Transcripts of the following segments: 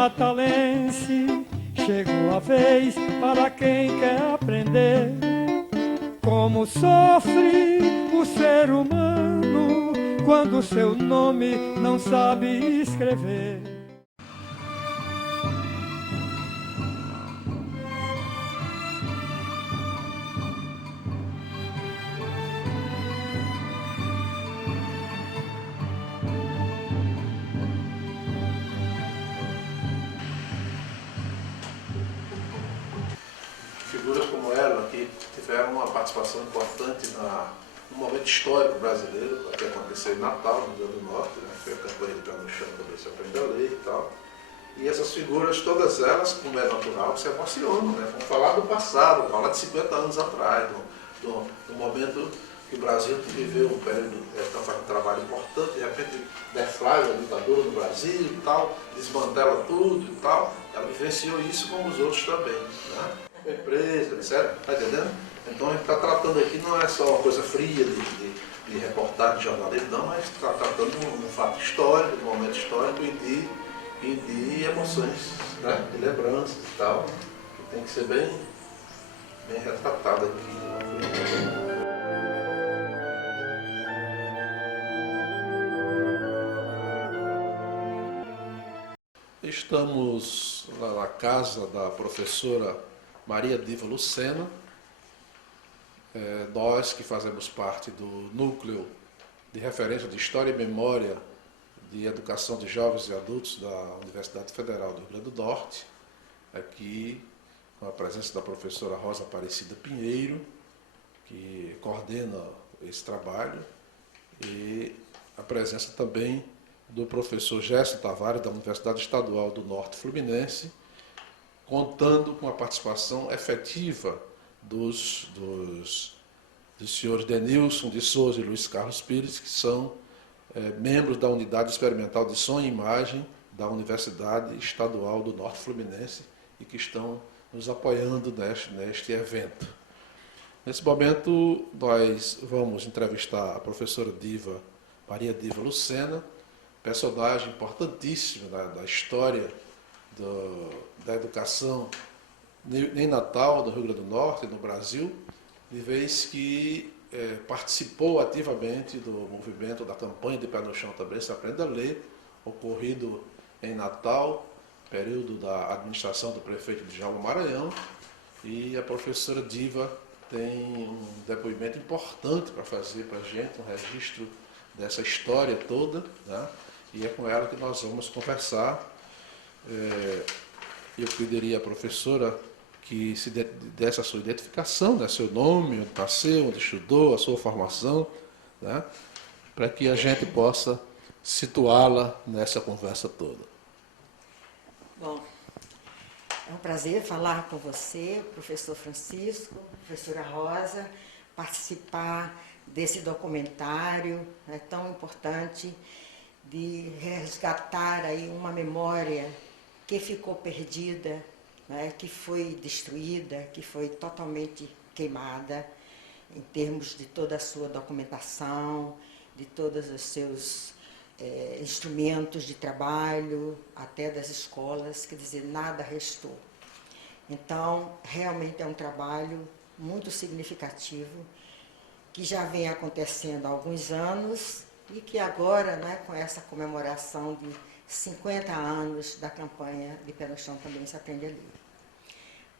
natalense, chegou a vez para quem quer aprender como sofre o ser humano quando seu nome não sabe escrever. Figuras como ela, que tiveram uma participação importante no momento histórico brasileiro, que aconteceu em Natal, no Rio Grande do Norte, né? Foi a campanha de Pé no Chão, também se aprende a ler e tal. E essas figuras, todas elas, como é natural, se emocionam, né? Vamos falar do passado, vamos falar de 50 anos atrás, do momento que o Brasil viveu um período, está fazendo um trabalho importante, de repente deflagra a ditadura no Brasil e tal, desmantela tudo e tal. Ela vivenciou isso como os outros também, né? Empresa, etc. Está entendendo? Então a gente está tratando aqui, não é só uma coisa fria de reportagem, de jornalismo, não, mas está tratando de um fato histórico, de um momento histórico e de emoções, né? De lembranças e tal, que tem que ser bem retratado aqui. Estamos na casa da professora Maria Diva Lucena, nós que fazemos parte do núcleo de referência de História e Memória de Educação de Jovens e Adultos da Universidade Federal do Rio Grande do Norte, aqui com a presença da professora Rosa Aparecida Pinheiro, que coordena esse trabalho, e a presença também do professor Gerson Tavares, da Universidade Estadual do Norte Fluminense, contando com a participação efetiva dos senhores Denilson de Souza e Luiz Carlos Pires, que são membros da Unidade Experimental de Som e Imagem da Universidade Estadual do Norte Fluminense e que estão nos apoiando neste evento. Nesse momento, nós vamos entrevistar a professora Maria Diva Lucena, personagem importantíssima da história da educação em Natal, do Rio Grande do Norte, no Brasil, de vez que participou ativamente do movimento da campanha de Pé no Chão também, se aprende a ler, ocorrido em Natal, período da administração do prefeito de Djalma Maranhão, e a professora Diva tem um depoimento importante para fazer para a gente, um registro dessa história toda, né? E é com ela que nós vamos conversar. Eu pediria à professora que se desse a sua identificação, né, seu nome, onde nasceu, onde estudou, a sua formação, né, para que a gente possa situá-la nessa conversa toda. Bom, é um prazer falar com você, professor Francisco, professora Rosa, participar desse documentário tão importante de resgatar aí uma memória que ficou perdida, que foi destruída, que foi totalmente queimada, em termos de toda a sua documentação, de todos os seus instrumentos de trabalho, até das escolas, quer dizer, nada restou. Então, realmente é um trabalho muito significativo, que já vem acontecendo há alguns anos e que agora, com essa comemoração de 50 anos da campanha de Pé no Chão também se aprende a ler.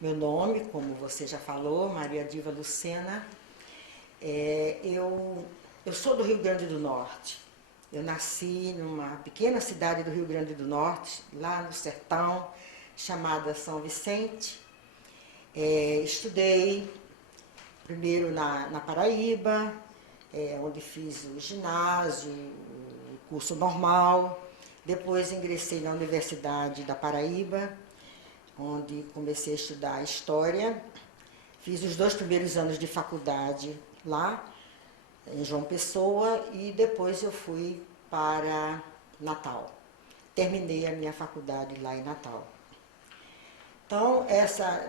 Meu nome, como você já falou, Maria Diva Lucena, eu sou do Rio Grande do Norte. Eu nasci numa pequena cidade do Rio Grande do Norte, lá no sertão, chamada São Vicente. Estudei primeiro na Paraíba, onde fiz o ginásio, o curso normal. Depois ingressei na Universidade da Paraíba, onde comecei a estudar História. Fiz os 2 primeiros anos de faculdade lá, em João Pessoa, e depois eu fui para Natal. Terminei a minha faculdade lá em Natal. Então,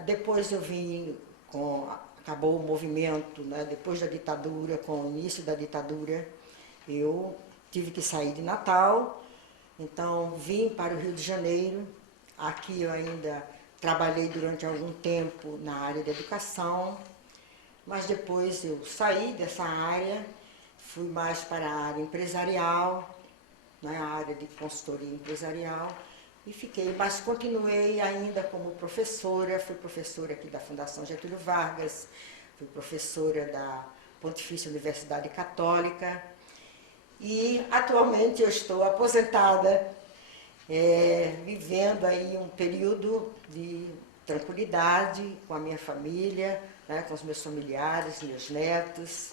depois eu vim acabou o movimento, depois da ditadura, com o início da ditadura, eu tive que sair de Natal, então vim para o Rio de Janeiro, Aqui eu ainda trabalhei durante algum tempo na área da educação, mas depois eu saí dessa área, fui mais para a área empresarial, na área de consultoria empresarial, e fiquei, mas continuei ainda como professora, fui professora aqui da Fundação Getúlio Vargas, fui professora da Pontifícia Universidade Católica, e atualmente eu estou aposentada, vivendo aí um período de tranquilidade com a minha família, né, com os meus familiares, meus netos,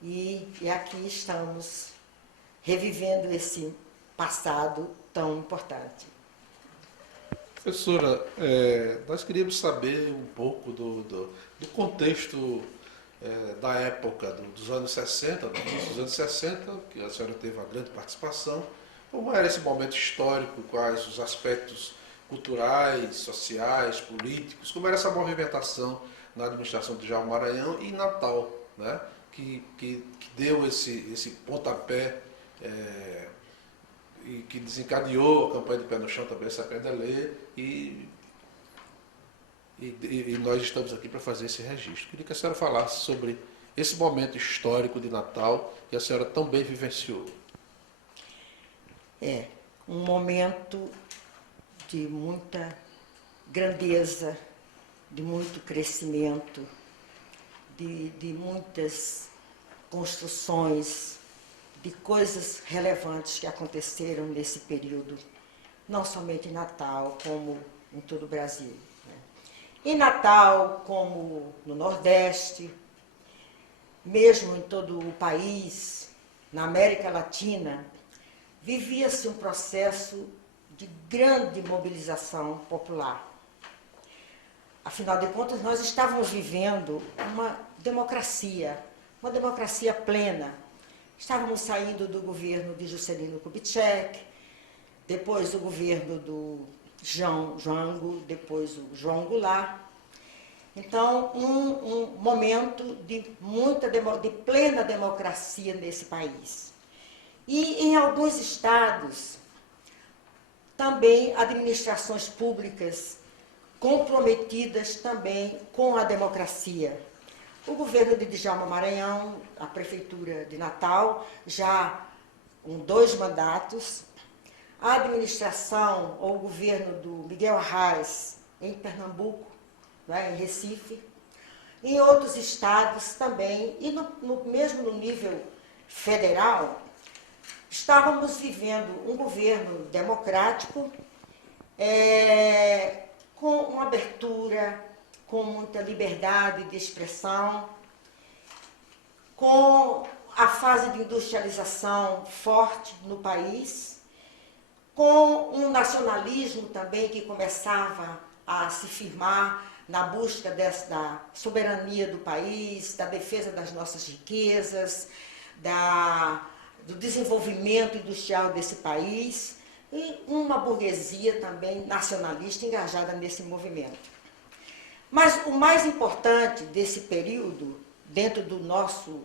e aqui estamos revivendo esse passado tão importante. Professora, nós queríamos saber um pouco do contexto da época dos anos 60, dos anos 60, que a senhora teve uma grande participação. Como era esse momento histórico, quais os aspectos culturais, sociais, políticos, como era essa movimentação na administração de Djalma Maranhão e em Natal, né? que deu esse pontapé e que desencadeou a campanha de Pé no Chão também, essa Aprenda a Ler, e nós estamos aqui para fazer esse registro. Queria que a senhora falasse sobre esse momento histórico de Natal que a senhora tão bem vivenciou. Um momento de muita grandeza, de muito crescimento, de muitas construções, de coisas relevantes que aconteceram nesse período, não somente em Natal, como em todo o Brasil. Em Natal, como no Nordeste, mesmo em todo o país, na América Latina, vivia-se um processo de grande mobilização popular. Afinal de contas, nós estávamos vivendo uma democracia plena. Estávamos saindo do governo de Juscelino Kubitschek, depois do governo do João Jango, depois o João Goulart. Então, um momento de plena democracia nesse país. E em alguns estados, também administrações públicas comprometidas também com a democracia. O governo de Djalma Maranhão, a prefeitura de Natal, já com 2 mandatos, a administração ou o governo do Miguel Arraes em Pernambuco, né, em Recife, em outros estados também, e mesmo no nível federal, estávamos vivendo um governo democrático, com uma abertura, com muita liberdade de expressão, com a fase de industrialização forte no país, com um nacionalismo também que começava a se firmar na busca da soberania do país, da defesa das nossas riquezas, do desenvolvimento industrial desse país, e uma burguesia também nacionalista engajada nesse movimento. Mas o mais importante desse período, dentro do nosso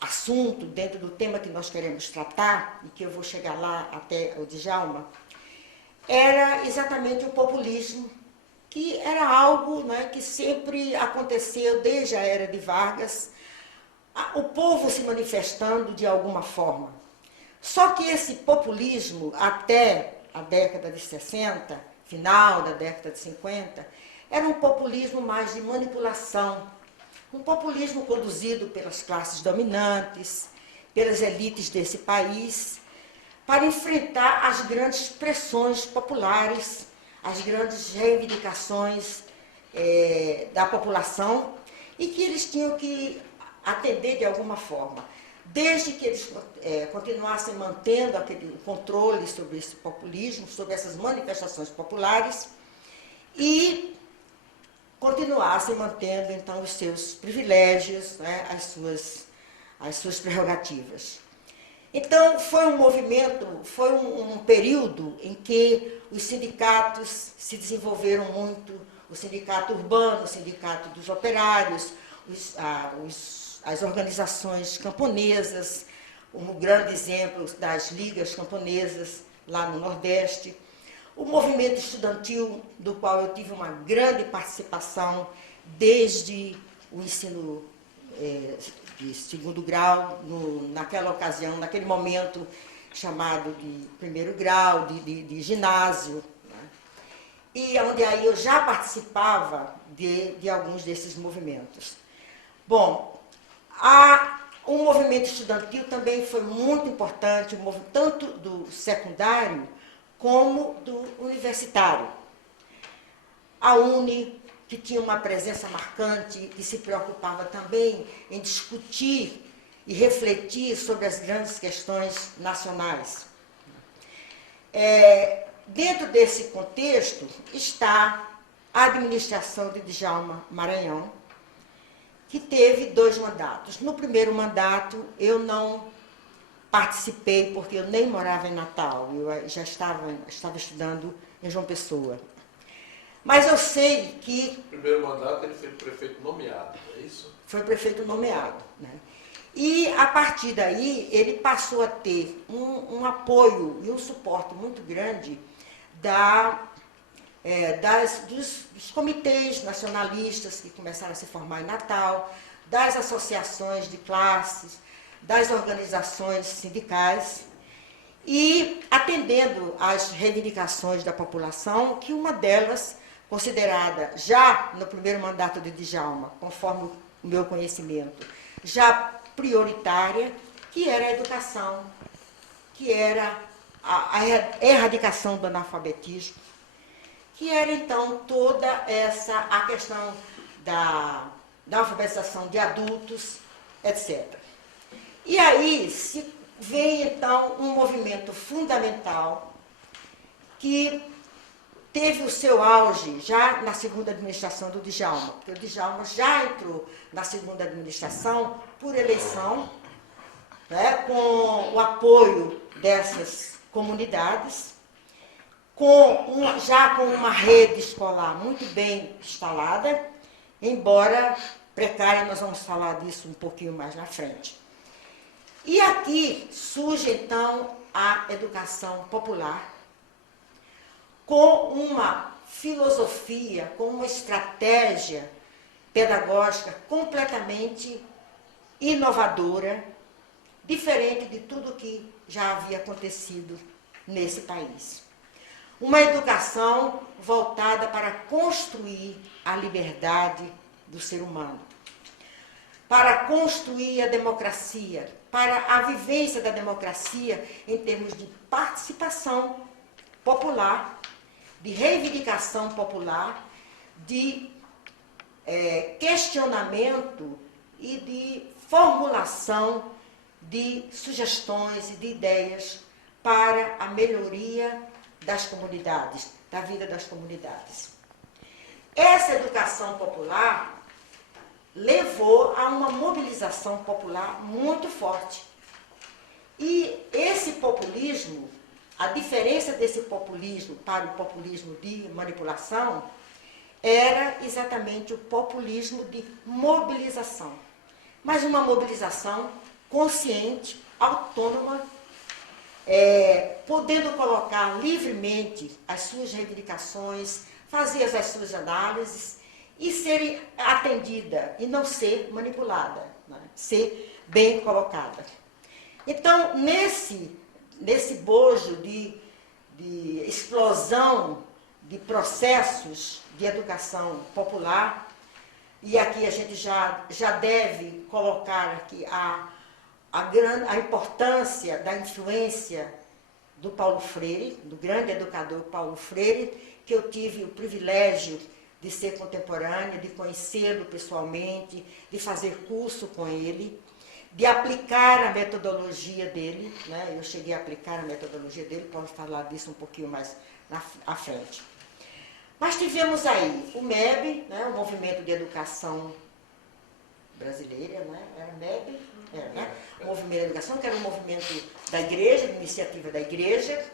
assunto, dentro do tema que nós queremos tratar, e que eu vou chegar lá até o Djalma, era exatamente o populismo, que era algo, né, que sempre aconteceu desde a era de Vargas, o povo se manifestando de alguma forma. Só que esse populismo, até a década de 60, final da década de 50, era um populismo mais de manipulação, um populismo conduzido pelas classes dominantes, pelas elites desse país, para enfrentar as grandes pressões populares, as grandes reivindicações da população, e que eles tinham que atender de alguma forma. Desde que eles continuassem mantendo aquele controle sobre esse populismo, sobre essas manifestações populares, e continuassem mantendo, então, os seus privilégios, né, as suas prerrogativas. Então, foi um movimento, foi um período em que os sindicatos se desenvolveram muito, o sindicato urbano, o sindicato dos operários, as organizações camponesas, um grande exemplo das ligas camponesas lá no Nordeste, O movimento estudantil, do qual eu tive uma grande participação desde o ensino de segundo grau, naquela ocasião, naquele momento chamado de primeiro grau, de ginásio, né? E onde aí eu já participava de alguns desses movimentos. Bom, o movimento estudantil também foi muito importante, tanto do secundário como do universitário. A UNE, que tinha uma presença marcante, que se preocupava também em discutir e refletir sobre as grandes questões nacionais. Dentro desse contexto está a administração de Djalma Maranhão, que teve 2 mandatos. No primeiro mandato, eu não participei, porque eu nem morava em Natal, eu já estava estudando em João Pessoa. Mas eu sei que... No primeiro mandato ele foi prefeito nomeado, é isso? Foi prefeito nomeado, né? E, a partir daí, ele passou a ter um apoio e um suporte muito grande dos comitês nacionalistas que começaram a se formar em Natal, das associações de classes, das organizações sindicais, e atendendo às reivindicações da população, que uma delas, considerada já no primeiro mandato de Djalma, conforme o meu conhecimento, já prioritária, que era a educação, que era a erradicação do analfabetismo, que era, então, toda a questão da alfabetização de adultos, etc. E aí vem, então, um movimento fundamental que teve o seu auge já na segunda administração do Djalma, porque o Djalma já entrou na segunda administração por eleição, né, com o apoio dessas comunidades, já com uma rede escolar muito bem instalada, embora precária, nós vamos falar disso um pouquinho mais na frente. E aqui surge, então, a educação popular, com uma filosofia, com uma estratégia pedagógica completamente inovadora, diferente de tudo que já havia acontecido nesse país. Uma educação voltada para construir a liberdade do ser humano, para construir a democracia, para a vivência da democracia em termos de participação popular, de reivindicação popular, de questionamento e de formulação de sugestões e de ideias para a melhoria das comunidades, da vida das comunidades. Essa educação popular levou a uma mobilização popular muito forte. E esse populismo, a diferença desse populismo para o populismo de manipulação, era exatamente o populismo de mobilização. Mas uma mobilização consciente, autônoma, podendo colocar livremente as suas reivindicações, fazer as suas análises e ser atendida e não ser manipulada, né? Ser bem colocada. Então, nesse bojo de explosão de processos de educação popular, e aqui a gente já deve colocar aqui a importância da influência do Paulo Freire, do grande educador Paulo Freire, que eu tive o privilégio de ser contemporânea, de conhecê-lo pessoalmente, de fazer curso com ele, de aplicar a metodologia dele, né? Eu cheguei a aplicar a metodologia dele, posso falar disso um pouquinho mais à frente. Mas tivemos aí o MEB, né? O Movimento de Educação Brasileira, né? Era MEB, né? O Movimento de Educação, que era um movimento da igreja, de iniciativa da igreja.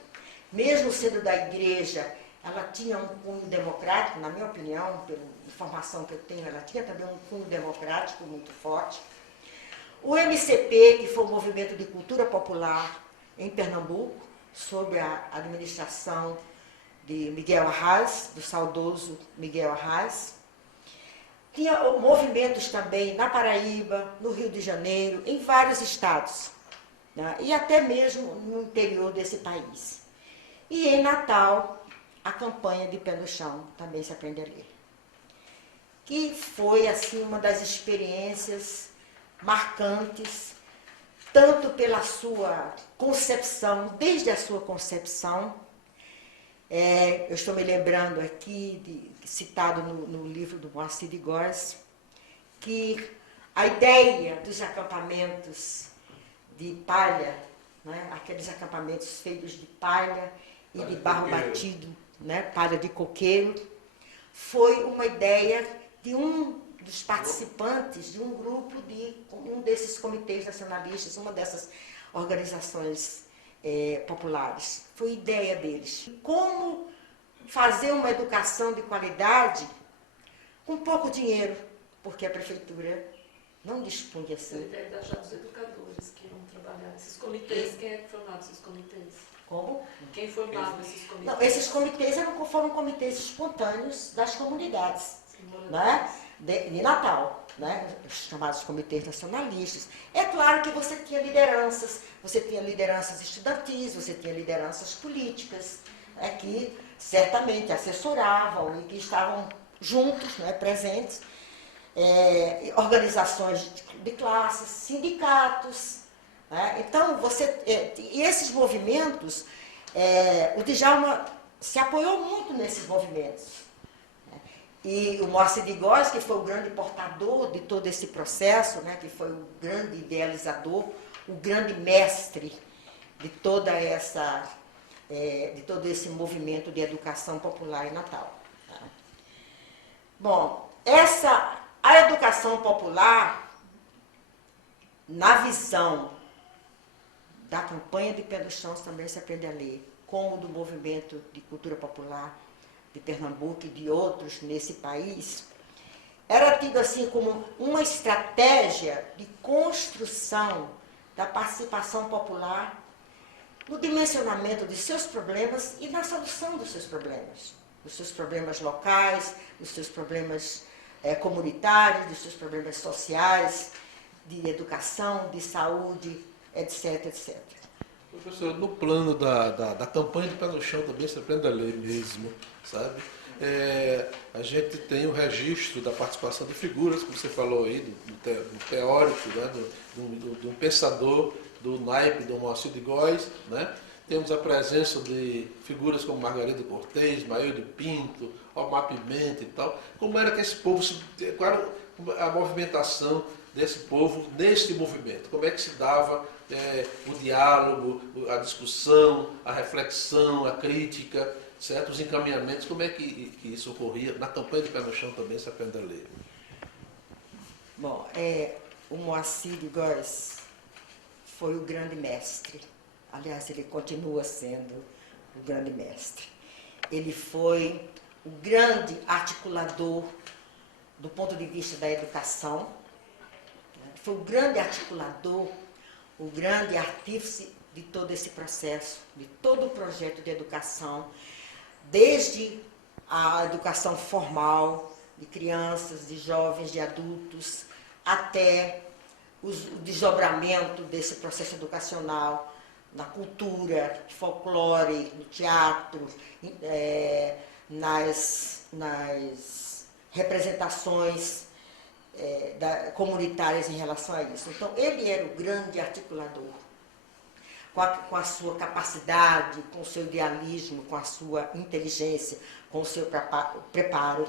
Mesmo sendo da igreja, ela tinha um cunho democrático, na minha opinião, pela informação que eu tenho, ela tinha também um cunho democrático muito forte. O MCP, que foi o Movimento de Cultura Popular em Pernambuco, sob a administração de Miguel Arraes, do saudoso Miguel Arraes. Tinha movimentos também na Paraíba, no Rio de Janeiro, em vários estados, né? E até mesmo no interior desse país. E em Natal, a campanha de Pé no Chão, também se aprende a ler. Que foi, assim, uma das experiências marcantes, tanto pela sua concepção, desde a sua concepção. Eu estou me lembrando aqui, citado no livro do Moacir de Góes, que a ideia dos acampamentos de palha, né, aqueles acampamentos feitos de palha e de barro batido, né, palha de coqueiro, foi uma ideia de um dos participantes de um grupo de um desses comitês nacionalistas, uma dessas organizações populares. Foi ideia deles. Como fazer uma educação de qualidade com pouco dinheiro, porque a prefeitura não dispunha assim. A ideia da dos educadores que iam trabalhar nesses comitês. Quem é que formava esses comitês? Como? Quem formava esses comitês? Não, esses comitês foram comitês espontâneos das comunidades, né? De Natal, né? Os chamados comitês nacionalistas. É claro que você tinha lideranças estudantis, você tinha lideranças políticas, né, que certamente assessoravam e que estavam juntos, né, presentes, organizações de classes, sindicatos, né? Então, e esses movimentos, o Djalma se apoiou muito nesses movimentos. E o Moacir de Góes, que foi o grande portador de todo esse processo, né, que foi o grande idealizador, o grande mestre de todo esse movimento de educação popular em Natal. Tá? Bom, a educação popular, na visão da campanha de Pé no Chão também se aprende a ler, como do movimento de cultura popular de Pernambuco e de outros nesse país, era tido assim como uma estratégia de construção da participação popular no dimensionamento de seus problemas e na solução dos seus problemas locais, dos seus problemas comunitários, dos seus problemas sociais, de educação, de saúde, etc, etc. Professor, no plano da campanha de Pé no Chão também se aprende a ler mesmo, sabe? A gente tem o registro da participação de figuras, como você falou aí, do teórico, né? do pensador, do naipe do Moacir de Góes, né? Temos a presença de figuras como Margarida Cortês, Maio de Pinto, Omar Pimenta e tal. Como era que esse povo, qual era a movimentação desse povo neste movimento? Como é que se dava o diálogo, a discussão, a reflexão, a crítica, certo? Os encaminhamentos, como é que isso ocorria? Na campanha de Pé no Chão também se aprende a ler. Bom, o Moacir de Góes foi o grande mestre. Aliás, ele continua sendo o grande mestre. Ele foi o grande articulador do ponto de vista da educação. Foi o grande articulador, o grande artífice de todo esse processo, de todo o projeto de educação, desde a educação formal, de crianças, de jovens, de adultos, até o desdobramento desse processo educacional na cultura, folclore, no teatro, nas representações comunitárias em relação a isso. Então, ele era o grande articulador, com a sua capacidade, com o seu idealismo, com a sua inteligência, com o seu preparo.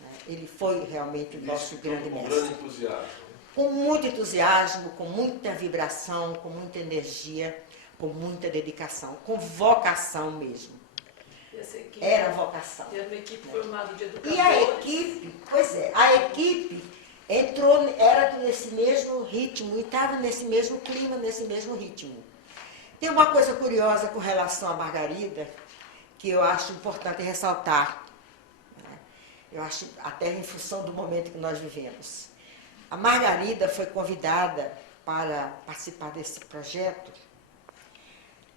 Né? Ele foi realmente o nosso grande mestre. Com grande entusiasmo. Com muito entusiasmo, com muita vibração, com muita energia, com muita dedicação, com vocação mesmo. Era vocação. Era uma equipe formada de educadores. E a equipe era nesse mesmo ritmo e estava nesse mesmo clima, nesse mesmo ritmo. Tem uma coisa curiosa com relação à Margarida, que eu acho importante ressaltar. Eu acho até em função do momento que nós vivemos. A Margarida foi convidada para participar desse projeto,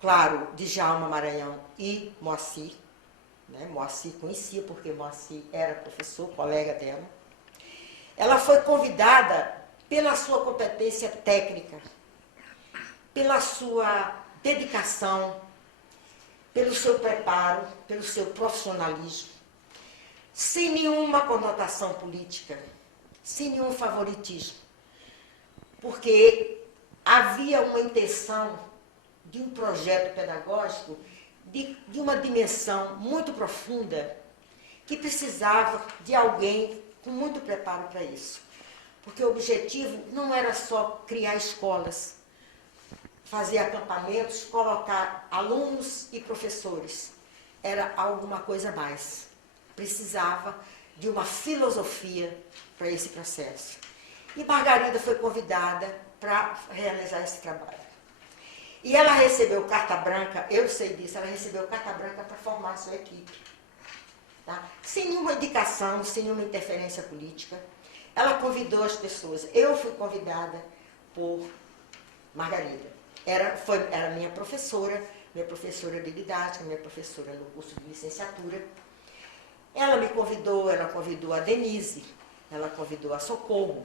claro, Djalma Maranhão e Moacir, né? Moacir conhecia, porque Moacir era professor, colega dela. Ela foi convidada pela sua competência técnica, pela sua dedicação, pelo seu preparo, pelo seu profissionalismo, sem nenhuma conotação política, sem nenhum favoritismo, porque havia uma intenção de um projeto pedagógico de uma dimensão muito profunda que precisava de alguém com muito preparo para isso. Porque o objetivo não era só criar escolas, fazer acampamentos, colocar alunos e professores. Era alguma coisa mais. Precisava de uma filosofia para esse processo. E Margarida foi convidada para realizar esse trabalho. E ela recebeu carta branca, eu sei disso, ela recebeu carta branca para formar a sua equipe. Tá? Sem nenhuma indicação, sem nenhuma interferência política. Ela convidou as pessoas. Eu fui convidada por Margarida. Era minha professora de didática, minha professora no curso de licenciatura. Ela me convidou, ela convidou a Denise, ela convidou a Socorro,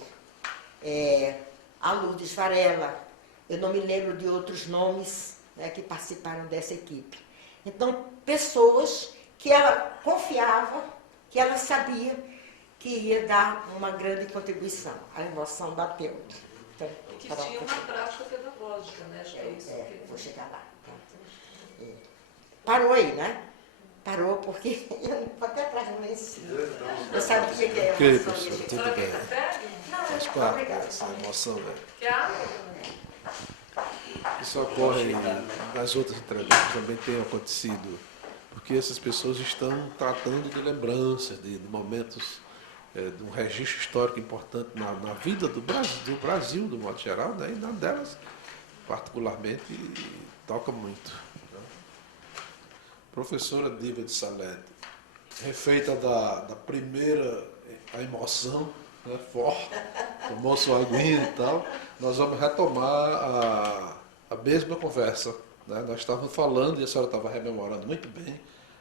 a Lourdes Varela. Eu não me lembro de outros nomes, né, que participaram dessa equipe. Então, pessoas que ela confiava, que ela sabia que ia dar uma grande contribuição. A emoção bateu. Então, E que tinha uma prática pedagógica, né? Acho que é isso. Vou chegar lá. Tá? Parou aí, né? Parou porque eu vou até atrás do lenço. Eu sabia que era Ok, emoção. professor, Ia tudo chegar. bem. Não, Faz parte obrigada. dessa emoção, né? Quer água? Isso ocorre nas outras entrevistas, também tem acontecido, porque essas pessoas estão tratando de lembranças, de momentos, de um registro histórico importante na vida do Brasil, do modo geral, né? E na delas, particularmente, toca muito. Né? Professora Diva de Salete, refeita da primeira a emoção, né, forte, tomou sua aguinha e tal, nós vamos retomar a mesma conversa. Né? Nós estávamos falando, e a senhora estava rememorando muito bem,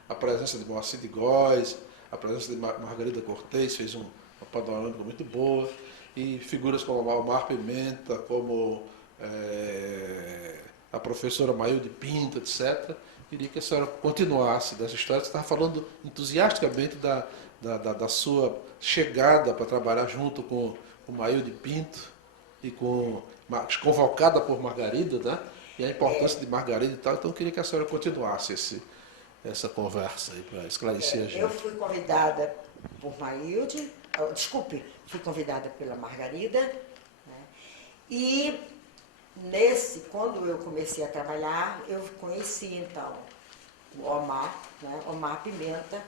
a presença de Moacir de Góes, a presença de Margarida Cortez, fez uma panorâmica muito boa, e figuras como Almar Pimenta, como a professora Mailde Pinto, etc. Queria que a senhora continuasse dessa história. Você estava falando entusiasticamente da sua chegada para trabalhar junto com o Mailde Pinto e convocada por Margarida, né? E a importância de Margarida e tal. Então eu queria que a senhora continuasse essa conversa aí para esclarecer a gente. Eu fui convidada por Mailde, fui convidada pela Margarida, né? E quando eu comecei a trabalhar, eu conheci então o Omar, né? Omar Pimenta,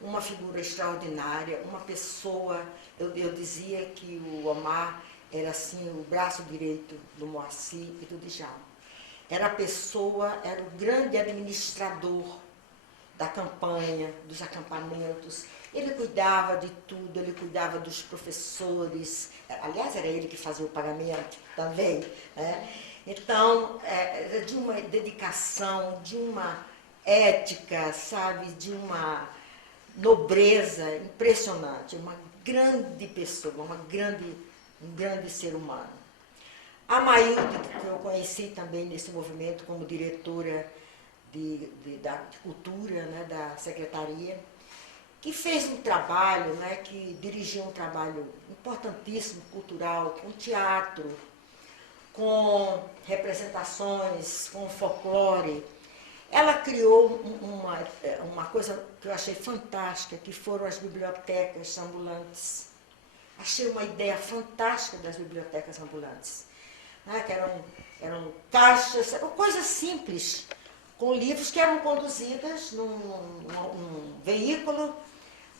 uma figura extraordinária, uma pessoa, eu dizia que o Omar era assim o braço direito do Moacir e do Djalma. Era o grande administrador da campanha, dos acampamentos. Ele cuidava de tudo, ele cuidava dos professores. Aliás, era ele que fazia o pagamento também. Né? Então, de uma dedicação, de uma ética, sabe, de uma nobreza impressionante. Uma grande pessoa, um grande ser humano. A Mailde, que eu conheci também nesse movimento como diretora de cultura, né, da secretaria, que fez um trabalho, né, que dirigiu um trabalho importantíssimo, cultural, com teatro, com representações, com folclore. Ela criou uma coisa que eu achei fantástica, que foram as bibliotecas ambulantes. Achei uma ideia fantástica das bibliotecas ambulantes, né, que eram caixas, eram coisas simples, com livros que eram conduzidas num veículo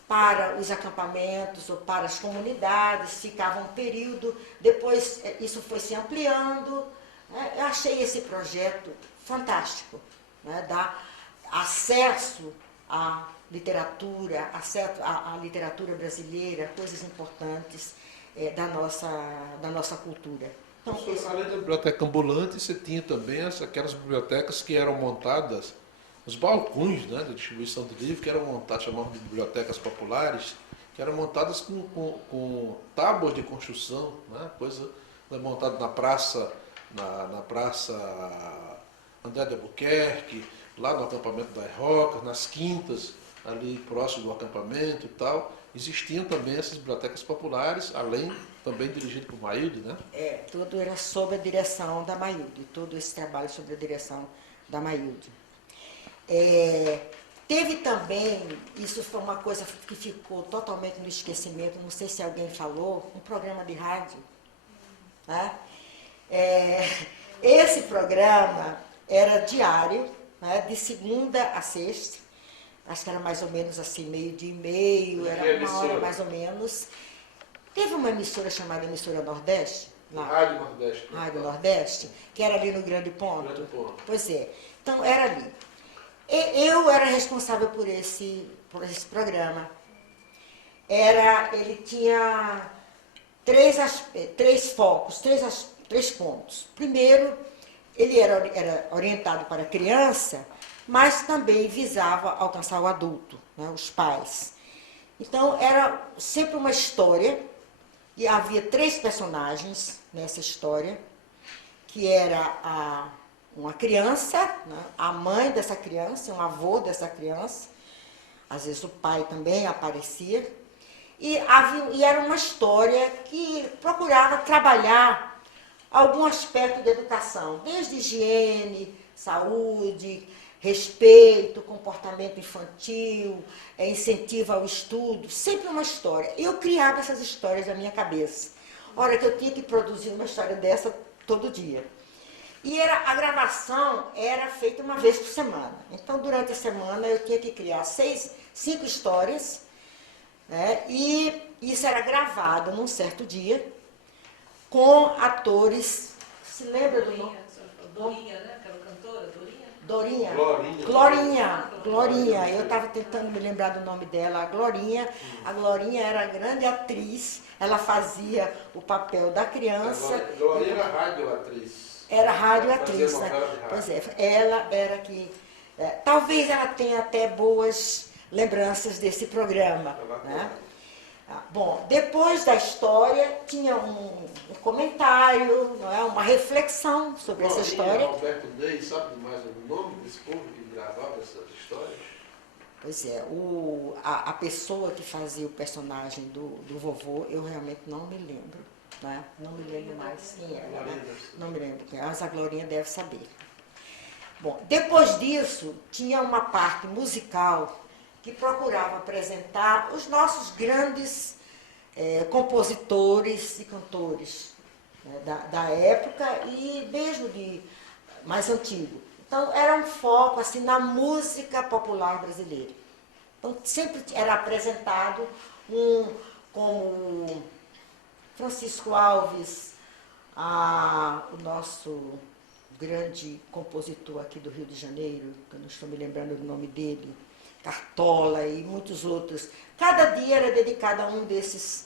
para os acampamentos ou para as comunidades, ficava um período, depois isso foi se ampliando. Né? Eu achei esse projeto fantástico, né? Dar acesso à literatura, acesso à literatura brasileira, coisas importantes da nossa cultura. Então, além da biblioteca ambulante, você tinha também aquelas bibliotecas que eram montadas os balcões, né, de distribuição de livro, que eram montados, chamavam de bibliotecas populares, que eram montadas com tábuas de construção, né, coisa montada na praça, na praça André de Albuquerque, lá no acampamento das Rocas, nas quintas, ali próximo do acampamento e tal. Existiam também essas bibliotecas populares, além também dirigido por Mailde, né? Tudo era sob a direção da Mailde, todo esse trabalho sob a direção da Mailde. Teve também, isso foi uma coisa que ficou totalmente no esquecimento, não sei se alguém falou, um programa de rádio. Né? Esse programa era diário, né, de segunda a sexta, acho que era mais ou menos assim, meio-dia e meio, era uma hora mais ou menos. Teve uma emissora chamada Emissora Nordeste, lá, Rádio Nordeste. Rádio Nordeste, que era ali no Grande Ponto. Grande Ponto. Pois é, então era ali. Eu era responsável por esse programa. Ele tinha três focos, três pontos. Primeiro, ele era orientado para a criança, mas também visava alcançar o adulto, né, os pais. Então, era sempre uma história, e havia 3 personagens nessa história, que era uma criança, né, a mãe dessa criança, um avô dessa criança, às vezes o pai também aparecia, e era uma história que procurava trabalhar algum aspecto da educação, desde higiene, saúde, respeito, comportamento infantil, incentivo ao estudo, sempre uma história. Eu criava essas histórias na minha cabeça. Hora que eu tinha que produzir uma história dessa todo dia. E a gravação era feita uma vez por semana. Então, durante a semana, eu tinha que criar 5 histórias, né, e isso era gravado num certo dia, com atores. Se lembra do nome? Dorinha, né? Aquela cantora, Dorinha? Glorinha. Eu estava tentando me lembrar do nome dela, a Glorinha. A Glorinha era grande atriz, ela fazia o papel da criança. Glorinha era radioatriz. Era radioatriz, né? Pois é, ela era que... talvez ela tenha até boas lembranças desse programa, né? Bom, depois da história, tinha um comentário, não é? Uma reflexão sobre essa história. Alberto Ney, sabe mais o nome desse povo que gravava essas histórias? Pois é, a pessoa que fazia o personagem do vovô, eu realmente não me lembro, né? Não me lembro mais quem era, né? Não me lembro quem era, mas a Glorinha deve saber. Bom, depois disso, tinha uma parte musical que procurava apresentar os nossos grandes compositores e cantores, né, da época e mesmo de mais antigo. Então, era um foco assim, na música popular brasileira. Então, sempre era apresentado como Francisco Alves, o nosso grande compositor aqui do Rio de Janeiro, que eu não estou me lembrando do nome dele, Cartola e muitos outros. Cada dia era dedicado a um desses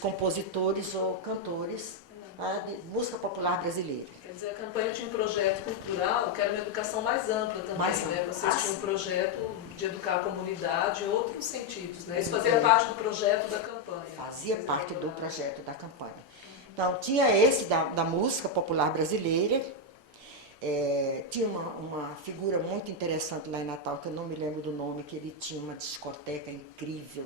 compositores ou cantores, né, de música popular brasileira. Quer dizer, a campanha tinha um projeto cultural que era uma educação mais ampla também, né? Vocês tinham um projeto de educar a comunidade em outros sentidos, né? Isso fazia parte do projeto da campanha. Fazia parte do projeto da campanha. Então, tinha esse da música popular brasileira. Tinha uma figura muito interessante lá em Natal, que eu não me lembro do nome, que ele tinha uma discoteca incrível,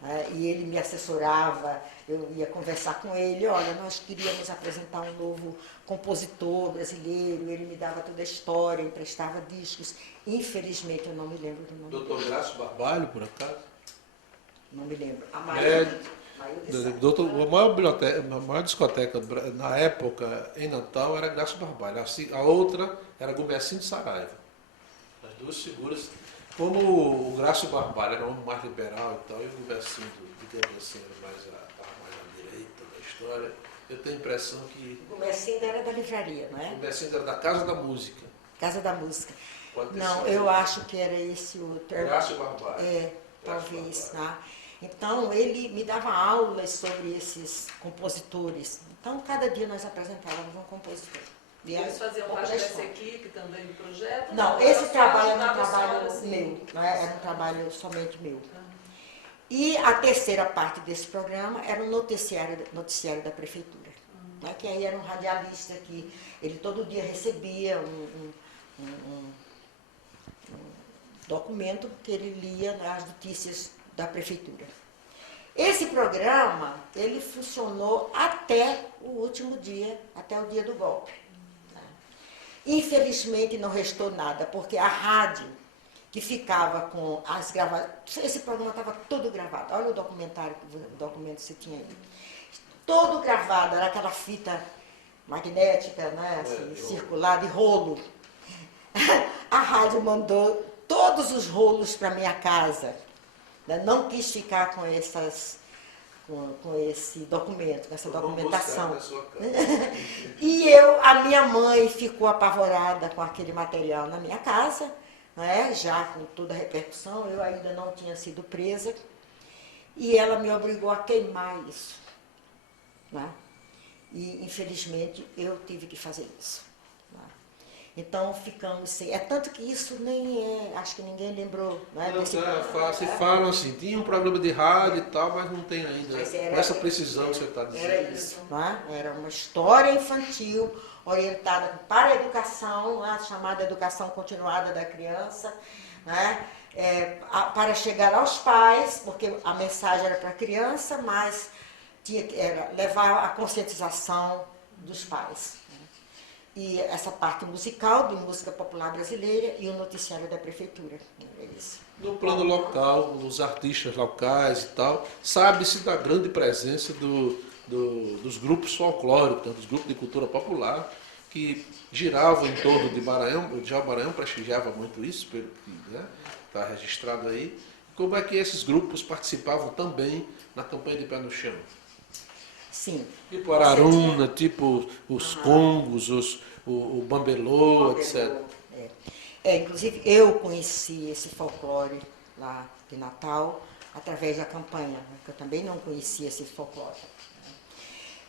né, e ele me assessorava, eu ia conversar com ele, olha, nós queríamos apresentar um novo compositor brasileiro, ele me dava toda a história, emprestava discos, infelizmente eu não me lembro do nome dele. Doutor Grácio Barbalho, por acaso? Não me lembro. A maior discoteca na época em Natal era Grácio Barbalho. A outra era Gumercindo Saraiva. As duas figuras, como o Grácio Barbalho era um homem mais liberal e tal, e o Gumercindo, digamos assim, era mais à direita da história, eu tenho a impressão que... O Gumercindo era da livraria, não é? O Gumercindo era da Casa da Música. Casa da Música. Não, sido. Eu acho que era esse outro. Grácio Barbalho. Talvez, tá? Então, ele me dava aulas sobre esses compositores. Então, cada dia nós apresentávamos um compositor. E eles faziam um pouco parte da dessa história. equipe também do projeto? Não, Era esse só trabalho era um ajudava a senhora, trabalho assim? meu, não é? Era um trabalho somente meu. E a terceira parte desse programa era o noticiário da prefeitura, né? Que aí era um radialista que ele todo dia recebia um documento que ele lia, né, as notícias da prefeitura. Esse programa, ele funcionou até o último dia, até o dia do golpe. Né? Infelizmente não restou nada, porque a rádio que ficava com as gravações, esse programa estava todo gravado. Olha o documento que você tinha aí. Todo gravado, era aquela fita magnética, né, assim, circular, de rolo. A rádio mandou todos os rolos para minha casa. Né? Não quis ficar com esse documento, com essa documentação. E a minha mãe ficou apavorada com aquele material na minha casa, né? Já com toda a repercussão, eu ainda não tinha sido presa, e ela me obrigou a queimar isso. Né? E, infelizmente, eu tive que fazer isso. Né? Então, ficamos sem... É tanto que isso nem é... Acho que ninguém lembrou. Né, Se falam assim, tinha um programa de rádio e tal, mas não tem ainda. Com essa precisão que você está dizendo. Era isso. Né? Era uma história infantil orientada para a educação, a chamada educação continuada da criança, né? Para chegar aos pais, porque a mensagem era para a criança, mas era levar a conscientização dos pais. Né? E essa parte musical, de música popular brasileira, e o noticiário da prefeitura. É isso. No plano local, nos artistas locais e tal, sabe-se da grande presença dos grupos folclóricos, dos grupos de cultura popular, que giravam em torno de Maranhão. Já o Maranhão prestigiava muito isso, pelo que está registrado aí. Como é que esses grupos participavam também na campanha de Pé no Chão? Sim. Tipo Araruna, tipo os Congos, o Bambelô, etc. Inclusive, eu conheci esse folclore lá de Natal através da campanha, né, que eu também não conhecia esse folclore.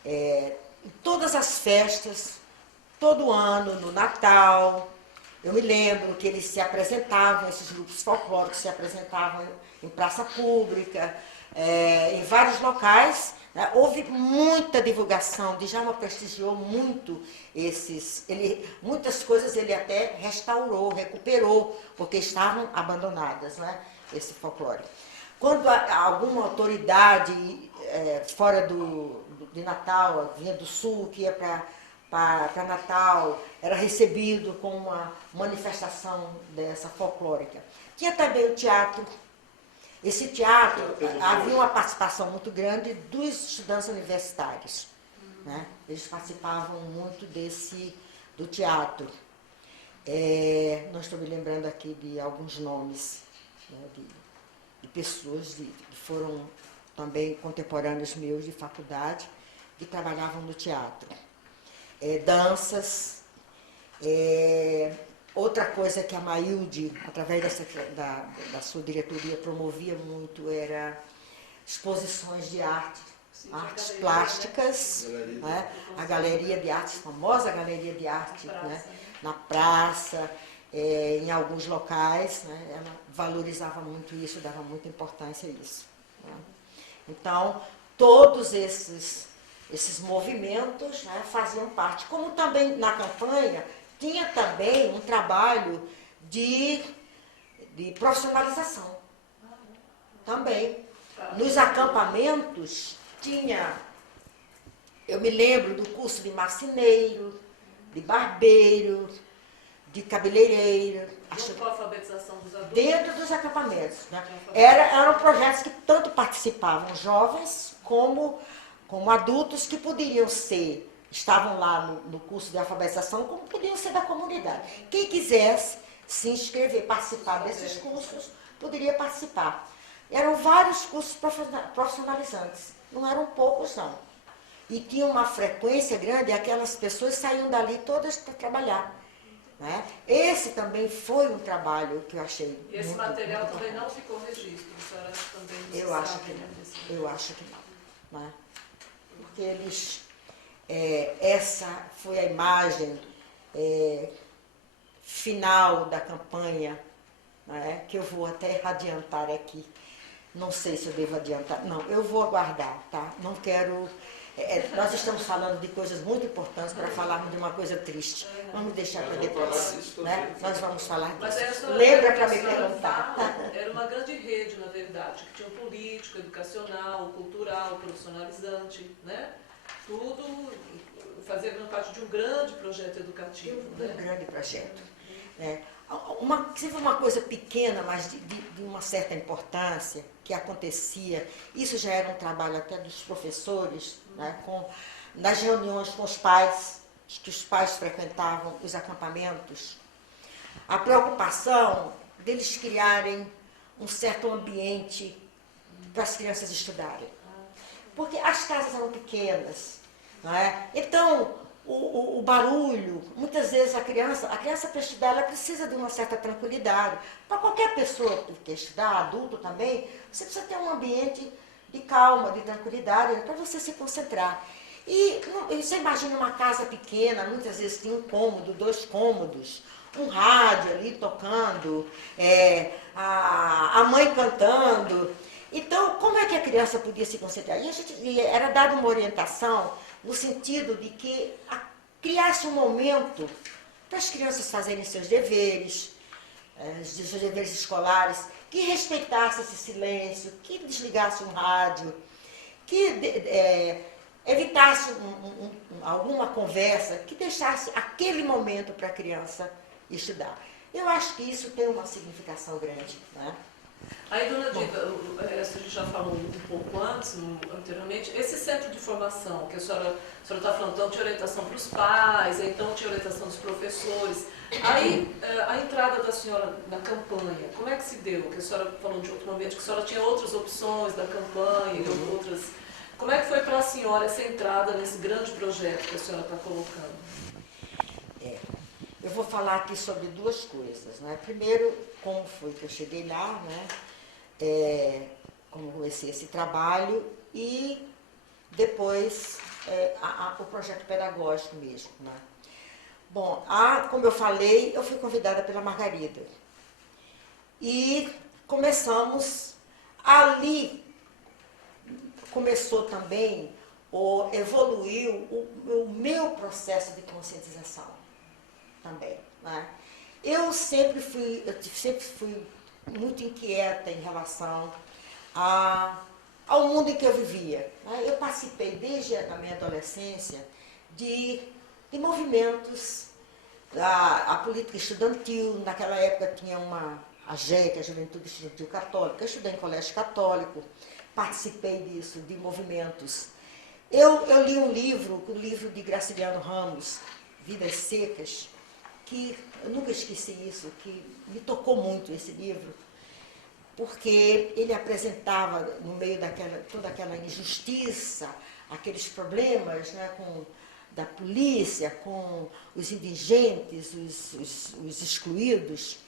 Em todas as festas, todo ano, no Natal, eu me lembro que eles se apresentavam, esses grupos folclóricos se apresentavam em praça pública, em vários locais. Né? Houve muita divulgação, Djalma prestigiou muito muitas coisas ele até restaurou, recuperou, porque estavam abandonadas, né? Esse folclore. Quando alguma autoridade fora de Natal, vinha do Sul, que ia para Natal, era recebido com uma manifestação dessa folclórica. Tinha também o teatro. Esse teatro, havia uma participação muito grande dos estudantes universitários. Né? Eles participavam muito do teatro. Não estou me lembrando aqui de alguns nomes, né, de pessoas que foram também contemporâneos meus de faculdade, que trabalhavam no teatro. Danças. Outra coisa que a Maílde, através da sua diretoria, promovia muito era exposições de arte, artes plásticas, né? A galeria de artes, a famosa galeria de arte, né? Na praça, em alguns locais, né? Ela valorizava muito isso, dava muita importância a isso. Né? Então, todos esses movimentos, né, faziam parte. Como também na campanha, tinha também um trabalho de profissionalização. Também. Nos acampamentos tinha, eu me lembro do curso de marceneiro, de barbeiro, de cabeleireiro. Junto com a alfabetização dos adultos? Dentro dos acampamentos. Né? Eram projetos que tanto participavam jovens como adultos que estavam lá no curso de alfabetização, como podiam ser da comunidade. Quem quisesse se inscrever, participar desses cursos, poderia participar. Eram vários cursos profissionalizantes, não eram poucos não. E tinha uma frequência grande, e aquelas pessoas saíam dali todas para trabalhar. Né? Esse também foi um trabalho que eu achei. E esse material também não ficou registro? A senhora também não eu acho que não. Eu acho que não. Né? Porque essa foi a imagem final da campanha, né, que eu vou até adiantar aqui. Não sei se eu devo adiantar. Não, eu vou aguardar, tá? Não quero... nós estamos falando de coisas muito importantes para falarmos de uma coisa triste. Vamos deixar para depois. Né? Nós vamos falar disso. Lembra para me perguntar. Era uma grande rede, na verdade, que tinha um político, educacional, cultural, profissionalizante, né? Tudo fazendo parte de um grande projeto educativo. Um grande projeto. Sempre uma coisa pequena, mas de uma certa importância, que acontecia, isso já era um trabalho até dos professores, né, nas reuniões com os pais, que os pais frequentavam os acampamentos, a preocupação deles criarem um certo ambiente para as crianças estudarem. Porque as casas eram pequenas, não é? Então, o barulho, muitas vezes a criança para estudar, ela precisa de uma certa tranquilidade. Para qualquer pessoa que quer estudar, adulto também, você precisa ter um ambiente de calma, de tranquilidade, para você se concentrar. E você imagina uma casa pequena, muitas vezes tem um cômodo, 2 cômodos, um rádio ali tocando, a mãe cantando. Então, como é que a criança podia se concentrar? E era dada uma orientação no sentido de que criasse um momento para as crianças fazerem seus deveres escolares, que respeitasse esse silêncio, que desligasse um rádio, que evitasse alguma conversa, que deixasse aquele momento para a criança estudar. Eu acho que isso tem uma significação grande, né? Aí, dona Dita, a gente já falou um pouco anteriormente, esse centro de formação que a senhora está falando, então tinha orientação para os pais, então tinha orientação dos professores. Aí, a entrada da senhora na campanha, como é que se deu? Que a senhora falou de outro momento, que a senhora tinha outras opções da campanha, outras... Como é que foi para a senhora essa entrada nesse grande projeto que a senhora está colocando? Eu vou falar aqui sobre 2 coisas, né? Primeiro, como foi que eu cheguei lá, né? Como comecei esse trabalho, e depois o projeto pedagógico mesmo, né? Bom, como eu falei, eu fui convidada pela Margarida. E começamos, ali começou também, evoluiu o meu processo de conscientização também, né? Eu sempre fui muito inquieta em relação ao mundo em que eu vivia, né? Eu participei desde a minha adolescência de movimentos, a política estudantil. Naquela época tinha a JEC, a Juventude Estudantil Católica. Eu estudei em colégio católico, participei disso, de movimentos. Eu li um livro, o livro de Graciliano Ramos, Vidas Secas, que eu nunca esqueci isso, que me tocou muito esse livro, porque ele apresentava, no meio toda aquela injustiça, aqueles problemas, né, da polícia, com os indigentes, os excluídos,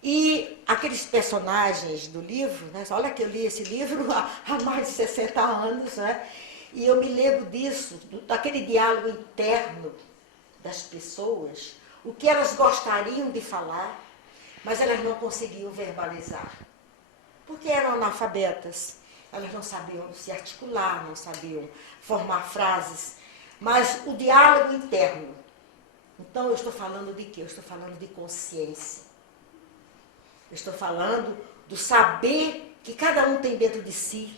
e aqueles personagens do livro, né, olha que eu li esse livro há mais de 60 anos, né, e eu me lembro disso, daquele diálogo interno das pessoas, o que elas gostariam de falar, mas elas não conseguiam verbalizar, porque eram analfabetas, elas não sabiam se articular, não sabiam formar frases, mas o diálogo interno. Então, eu estou falando de quê? Eu estou falando de consciência. Eu estou falando do saber que cada um tem dentro de si,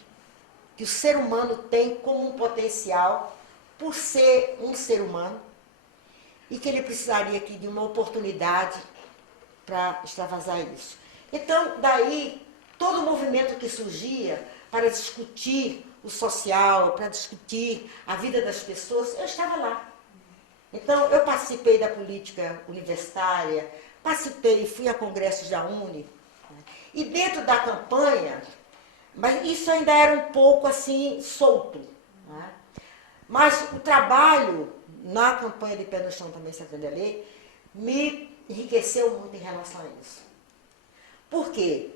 que o ser humano tem como um potencial, por ser um ser humano, e que ele precisaria aqui de uma oportunidade para extravasar isso. Então, daí, todo o movimento que surgia para discutir o social, para discutir a vida das pessoas, eu estava lá. Então, eu participei da política universitária, fui a congressos da UNE, né? E dentro da campanha, mas isso ainda era um pouco assim, solto, né? Mas o trabalho na campanha de Pé no Chão também, se aprende a ler, me enriqueceu muito em relação a isso. Por quê?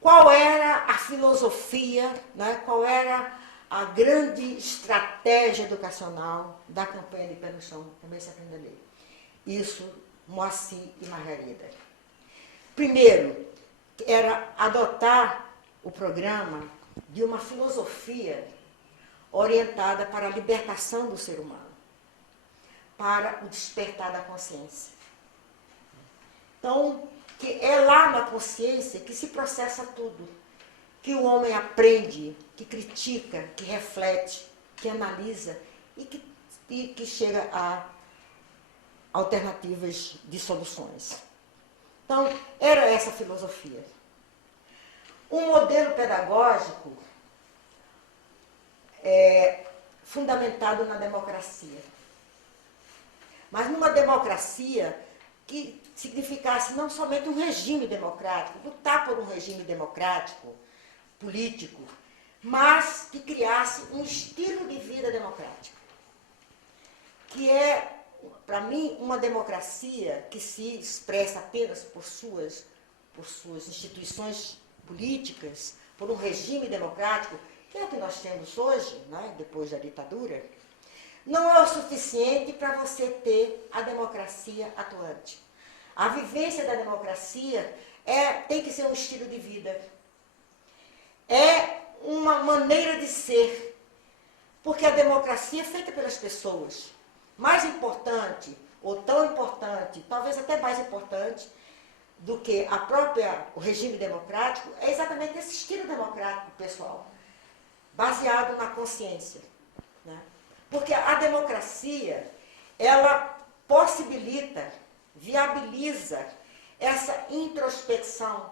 Qual era a filosofia, né? Qual era a grande estratégia educacional da campanha de Pé no Chão, também se aprende a ler? isso Moacir e Margarida. Primeiro, era adotar o programa de uma filosofia orientada para a libertação do ser humano, para o despertar da consciência. Então, que é lá na consciência que se processa tudo, que o homem aprende, que critica, que reflete, que analisa e que chega a alternativas de soluções. Então, era essa filosofia. Um modelo pedagógico fundamentado na democracia. Mas numa democracia que significasse não somente um regime democrático, lutar por um regime democrático, político, mas que criasse um estilo de vida democrático, que é, para mim, uma democracia que se expressa apenas por suas instituições políticas, por um regime democrático, que é o que nós temos hoje, né, depois da ditadura, não é o suficiente para você ter a democracia atuante. A vivência da democracia tem que ser um estilo de vida. É uma maneira de ser. Porque a democracia é feita pelas pessoas. Mais importante, ou tão importante, talvez até mais importante, do que o regime democrático, é exatamente esse estilo democrático pessoal, baseado na consciência, né? Porque a democracia, ela possibilita, viabiliza essa introspecção,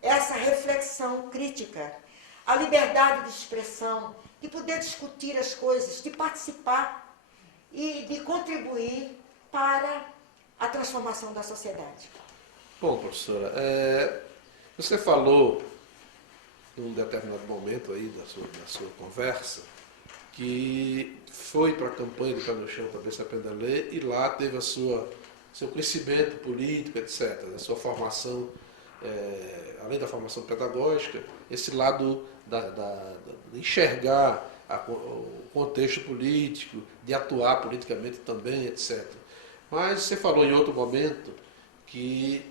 essa reflexão crítica, a liberdade de expressão, de poder discutir as coisas, de participar e de contribuir para a transformação da sociedade. Bom, professora, você falou, em um determinado momento aí da sua conversa, que foi para a campanha do Pé no Chão para ver se aprende a ler e lá teve seu crescimento político, etc., a sua formação, além da formação pedagógica, esse lado de enxergar o contexto político, de atuar politicamente também, etc. Mas você falou em outro momento que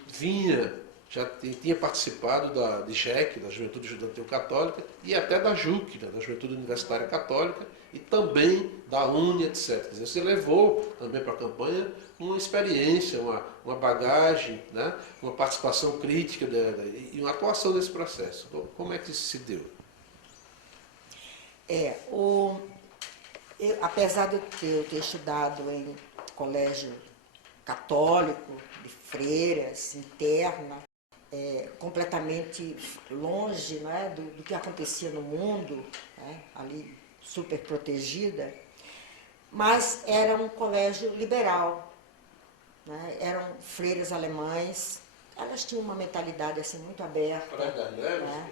já tinha participado de JEC, da Juventude Estudantil Católica, e até da JUC, né, da Juventude Universitária Católica, e também da UNE, etc. Quer dizer, você levou também para a campanha uma experiência, uma bagagem, né, uma participação crítica e uma atuação nesse processo. Como é que isso se deu? Apesar de eu ter estudado em colégio católico, de freiras, interna, completamente longe, né, do que acontecia no mundo, né, ali super protegida, mas era um colégio liberal, né, eram freiras alemães, elas tinham uma mentalidade assim muito aberta. Né?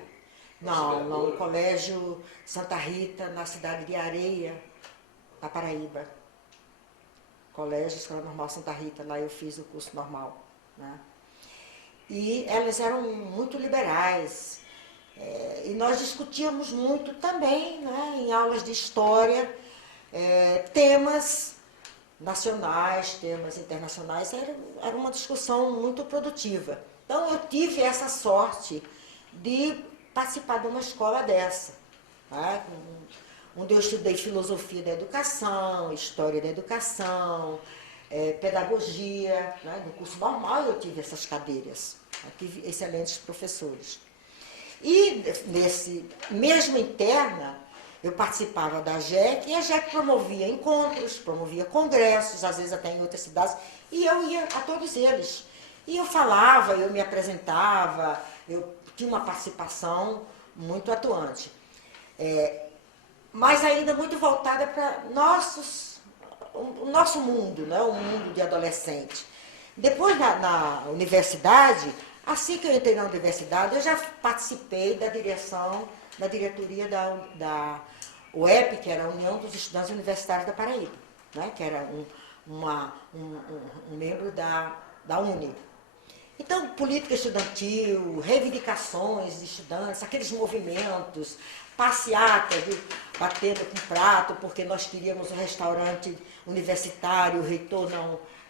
Não, o colégio Santa Rita, na cidade de Areia, na Paraíba. Colégio Escola Normal Santa Rita, lá eu fiz o curso normal. Né? E elas eram muito liberais. E nós discutíamos muito também, né, em aulas de história, temas nacionais, temas internacionais. Era uma discussão muito produtiva. Então eu tive essa sorte de participar de uma escola dessa, né, onde eu estudei filosofia da educação, história da educação, pedagogia, né? No curso normal eu tive essas cadeiras, eu tive excelentes professores. E nesse mesmo interna, eu participava da JEC, e a JEC promovia encontros, promovia congressos, às vezes até em outras cidades, e eu ia a todos eles. E eu falava, eu me apresentava, eu tinha uma participação muito atuante. Mas ainda muito voltada para o nosso mundo, né? O mundo de adolescente. Depois, na universidade, assim que eu entrei na universidade, eu já participei da diretoria da UEP, que era a União dos Estudantes Universitários da Paraíba, né? Que era um membro da UNE. Então, política estudantil, reivindicações de estudantes, aqueles movimentos, passeatas, batendo com prato, porque nós queríamos um restaurante universitário, o reitor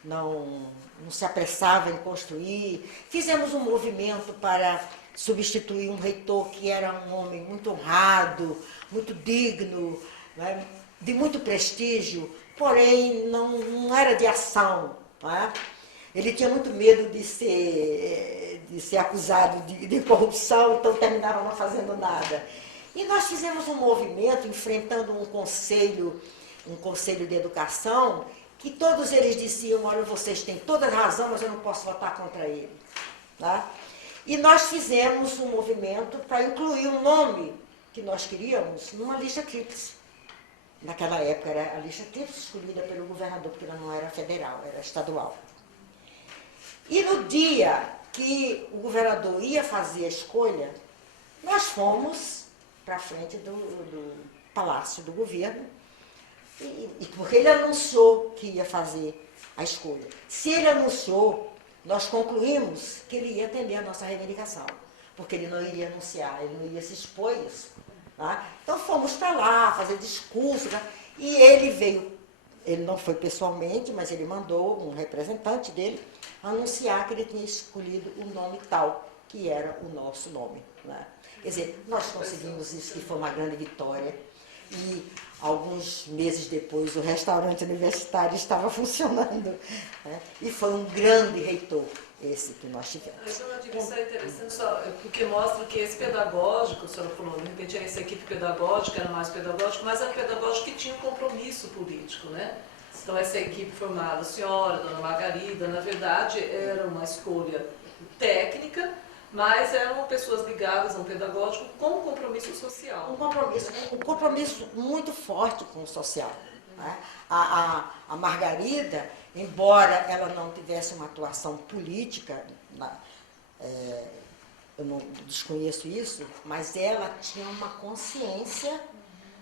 não se apressava em construir. Fizemos um movimento para substituir um reitor que era um homem muito honrado, muito digno, né, de muito prestígio, porém não era de ação. Né? Ele tinha muito medo de ser acusado de corrupção, então terminava não fazendo nada. E nós fizemos um movimento enfrentando um conselho de educação, que todos eles diziam, olha, vocês têm toda a razão, mas eu não posso votar contra ele. Tá? E nós fizemos um movimento para incluir um nome que nós queríamos numa lista tríplice. Naquela época era a lista tríplice escolhida pelo governador, porque ela não era federal, era estadual. E no dia que o governador ia fazer a escolha, nós fomos para a frente do Palácio do Governo, e porque ele anunciou que ia fazer a escolha. Se ele anunciou, nós concluímos que ele ia atender a nossa reivindicação, porque ele não iria anunciar, ele não ia se expor a isso. Tá? Então fomos para lá fazer discurso, tá? E ele veio, ele não foi pessoalmente, mas ele mandou um representante dele anunciar que ele tinha escolhido o nome tal, que era o nosso nome. Né? Quer dizer, nós conseguimos isso, que foi uma grande vitória. E alguns meses depois o restaurante universitário estava funcionando. Né? E foi um grande reitor esse que nós tivemos. Então, eu digo, isso é interessante, só, porque mostra que esse pedagógico, a senhora falou, de repente essa equipe pedagógica era mais pedagógico, mas era pedagógico que tinha um compromisso político, né? Então essa equipe formada, a senhora, a dona Margarida, na verdade era uma escolha técnica, mas eram pessoas ligadas a um pedagógico com um compromisso social. Um compromisso muito forte com o social. Né? A Margarida, embora ela não tivesse uma atuação política, eu não desconheço isso, mas ela tinha uma consciência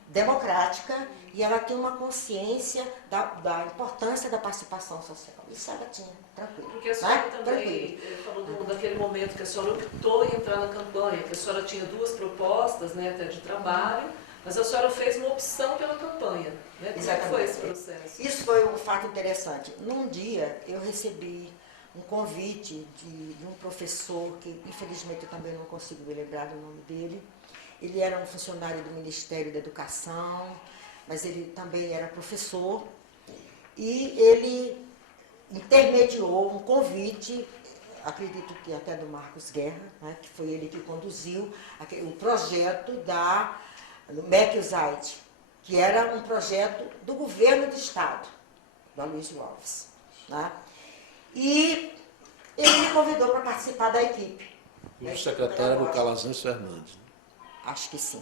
democrática e ela tinha uma consciência da importância da participação social. Isso ela tinha, tranquilo. Porque a senhora também falou daquele momento que a senhora optou em entrar na campanha, que a senhora tinha duas propostas, né, até de trabalho, mas a senhora fez uma opção pela campanha. Né? Como foi esse processo? Isso foi um fato interessante. Num dia eu recebi um convite de um professor, que infelizmente eu também não consigo me lembrar do nome dele. Ele era um funcionário do Ministério da Educação, mas ele também era professor, e ele intermediou um convite, acredito que até do Marcos Guerra, né, que foi ele que conduziu o projeto do MEC-USAID, que era um projeto do governo do Estado, do Aloysio Alves. Né? E ele me convidou para participar da equipe. O secretário Calazans Fernandes. Acho que sim.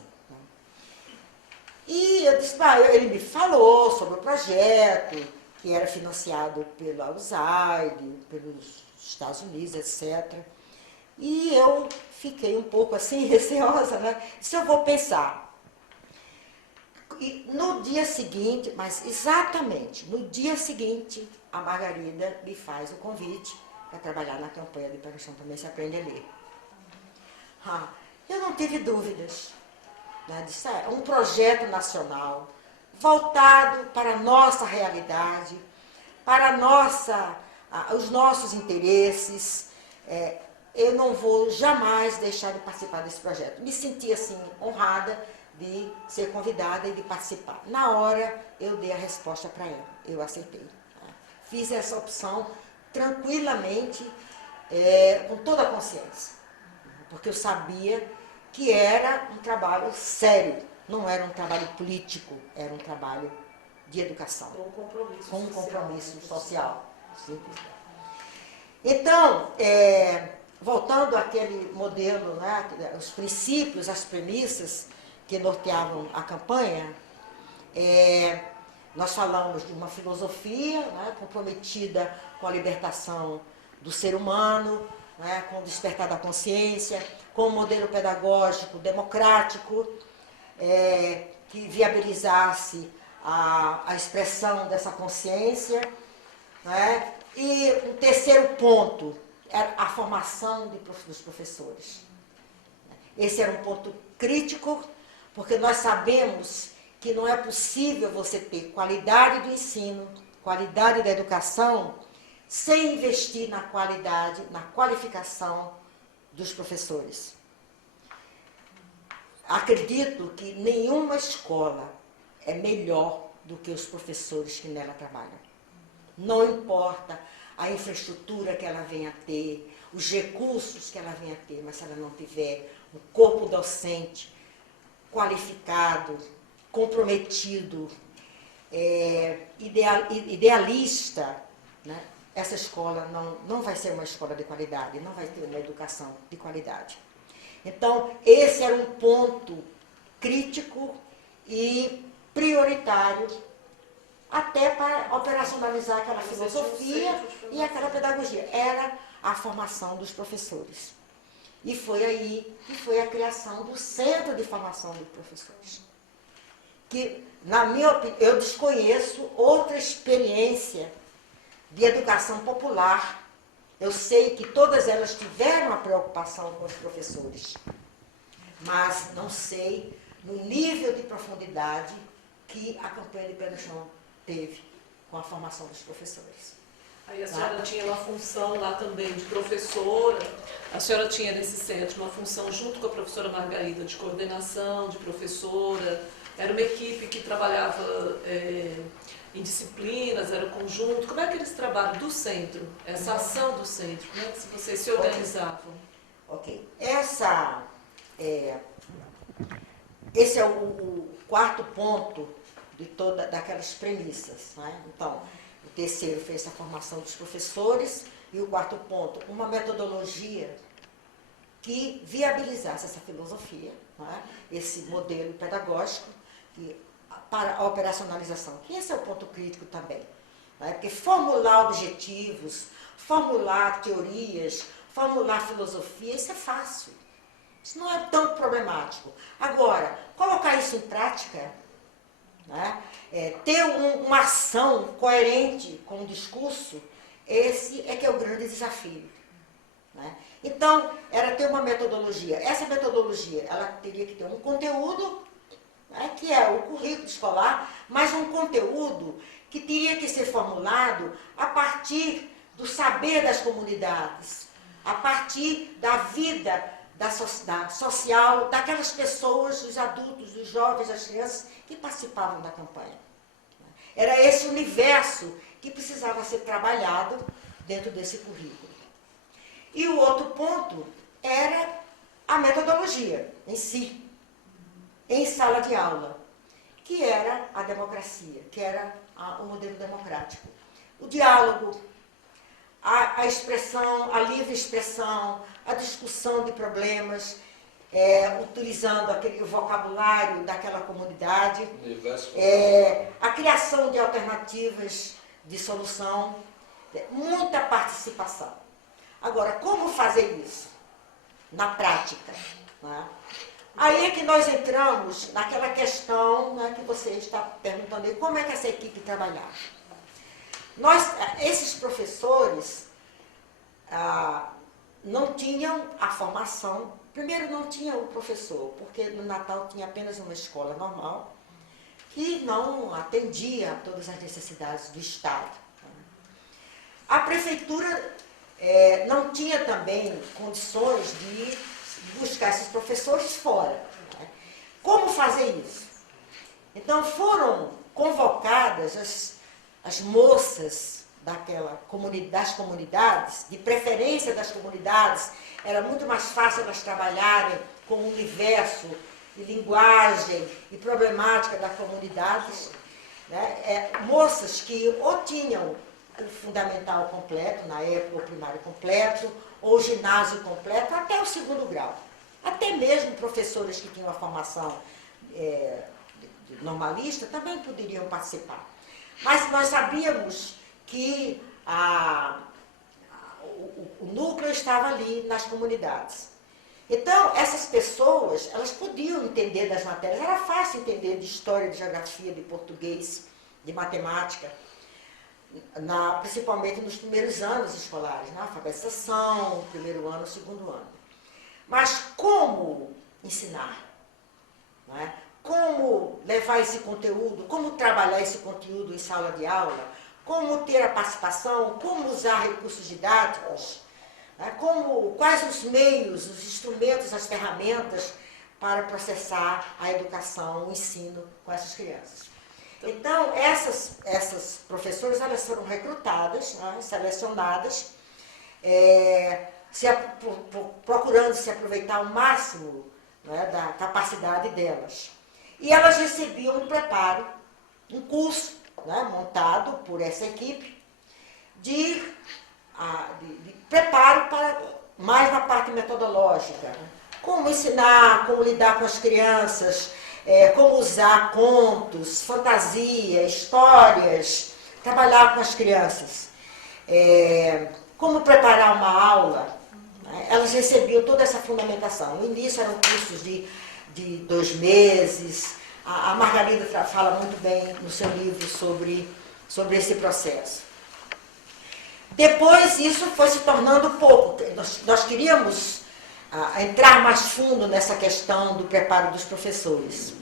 E eu disse, ele me falou sobre o projeto, que era financiado pela USAID, pelos Estados Unidos, etc. E eu fiquei um pouco assim, receosa, né? Se eu vou pensar. E no dia seguinte, mas exatamente no dia seguinte, a Margarida me faz o convite para trabalhar na campanha de Operação Também Se Aprende a Ler. Eu não tive dúvidas. Né? Disse, é um projeto nacional voltado para a nossa realidade, para os nossos interesses. Eu não vou jamais deixar de participar desse projeto. Me senti assim honrada de ser convidada e de participar. Na hora eu dei a resposta para ela, eu aceitei. Né? Fiz essa opção tranquilamente, com toda a consciência, porque eu sabia que era um trabalho sério, não era um trabalho político, era um trabalho de educação. Com um compromisso social. Simplesmente. Então, voltando àquele modelo, né, os princípios, as premissas que norteavam a campanha, nós falamos de uma filosofia, né, comprometida com a libertação do ser humano, né, com o despertar da consciência, com um modelo pedagógico democrático, que viabilizasse a expressão dessa consciência. Né? E um terceiro ponto era a formação dos professores. Esse era um ponto crítico, porque nós sabemos que não é possível você ter qualidade do ensino, qualidade da educação, sem investir na qualidade, na qualificação dos professores. Acredito que nenhuma escola é melhor do que os professores que nela trabalham. Não importa a infraestrutura que ela venha a ter, os recursos que ela venha a ter, mas se ela não tiver um corpo docente qualificado, comprometido, idealista, né? Essa escola não vai ser uma escola de qualidade, não vai ter uma educação de qualidade. Então, esse era um ponto crítico e prioritário até para operacionalizar aquela filosofia e aquela pedagogia. Era a formação dos professores. E foi aí que foi a criação do Centro de Formação dos Professores. Que, na minha opinião, eu desconheço outra experiência de educação popular. Eu sei que todas elas tiveram a preocupação com os professores, mas não sei no nível de profundidade que a campanha de Pé no Chão teve com a formação dos professores. Aí a senhora tinha uma função lá também de professora, a senhora tinha nesse centro uma função junto com a professora Margarida de coordenação, de professora, era uma equipe que trabalhava em disciplinas, era um conjunto. Como é que eles trabalham do centro, essa ação do centro? Como é que vocês se organizavam? Ok. Esse é o quarto ponto de daquelas premissas, né? Então, o terceiro fez a formação dos professores e o quarto ponto, uma metodologia que viabilizasse essa filosofia, né? Esse modelo pedagógico para a operacionalização. Que esse é o ponto crítico também, né? Porque formular objetivos, formular teorias, formular filosofia, isso é fácil. Isso não é tão problemático. Agora, colocar isso em prática, né? Ter uma ação coerente com o discurso, esse é que é o grande desafio, né? Então, era ter uma metodologia. Essa metodologia, ela teria que ter um conteúdo, né, que é o currículo escolar, mas um conteúdo que teria que ser formulado a partir do saber das comunidades, a partir da vida da social, daquelas pessoas, dos adultos, dos jovens, das crianças que participavam da campanha. Era esse universo que precisava ser trabalhado dentro desse currículo. E o outro ponto era a metodologia em si, em sala de aula, que era a democracia, que era o modelo democrático. O diálogo, a expressão, a livre expressão, a discussão de problemas, utilizando aquele vocabulário daquela comunidade, a criação de alternativas de solução, muita participação. Agora, como fazer isso na prática, né? Aí é que nós entramos naquela questão, né, que você está perguntando aí, como é que essa equipe trabalhava? Esses professores não tinham a formação. Primeiro, não tinha o professor, porque no Natal tinha apenas uma escola normal que não atendia a todas as necessidades do Estado. A prefeitura não tinha também condições de buscar esses professores fora, né? Como fazer isso? Então, foram convocadas as moças das comunidades, de preferência das comunidades. Era muito mais fácil elas trabalharem com o universo de linguagem e problemática da comunidade, né? Moças que ou tinham o fundamental completo, na época o primário completo, ou o ginásio completo, até o segundo grau. Até mesmo professores que tinham a formação normalista também poderiam participar. Mas nós sabíamos que o núcleo estava ali nas comunidades. Então, essas pessoas, elas podiam entender das matérias. Era fácil entender de história, de geografia, de português, de matemática, principalmente nos primeiros anos escolares, na alfabetização, primeiro ano, segundo ano. Mas como ensinar? Não é? Como levar esse conteúdo? Como trabalhar esse conteúdo em sala de aula? como ter a participação, como usar recursos didáticos, né, quais os meios, os instrumentos, as ferramentas para processar a educação, o ensino com essas crianças. Então, essas professoras, elas foram recrutadas, né, selecionadas, procurando se aproveitar ao máximo, né, da capacidade delas. E elas recebiam um preparo, um curso, né, montado por essa equipe, de preparo para mais na parte metodológica. Né? Como ensinar, como lidar com as crianças, como usar contos, fantasia, histórias, trabalhar com as crianças. Como preparar uma aula. Né? Elas recebiam toda essa fundamentação. No início eram cursos de 2 meses. A Margarida fala muito bem no seu livro sobre esse processo. Depois isso foi se tornando pouco. Nós queríamos entrar mais fundo nessa questão do preparo dos professores,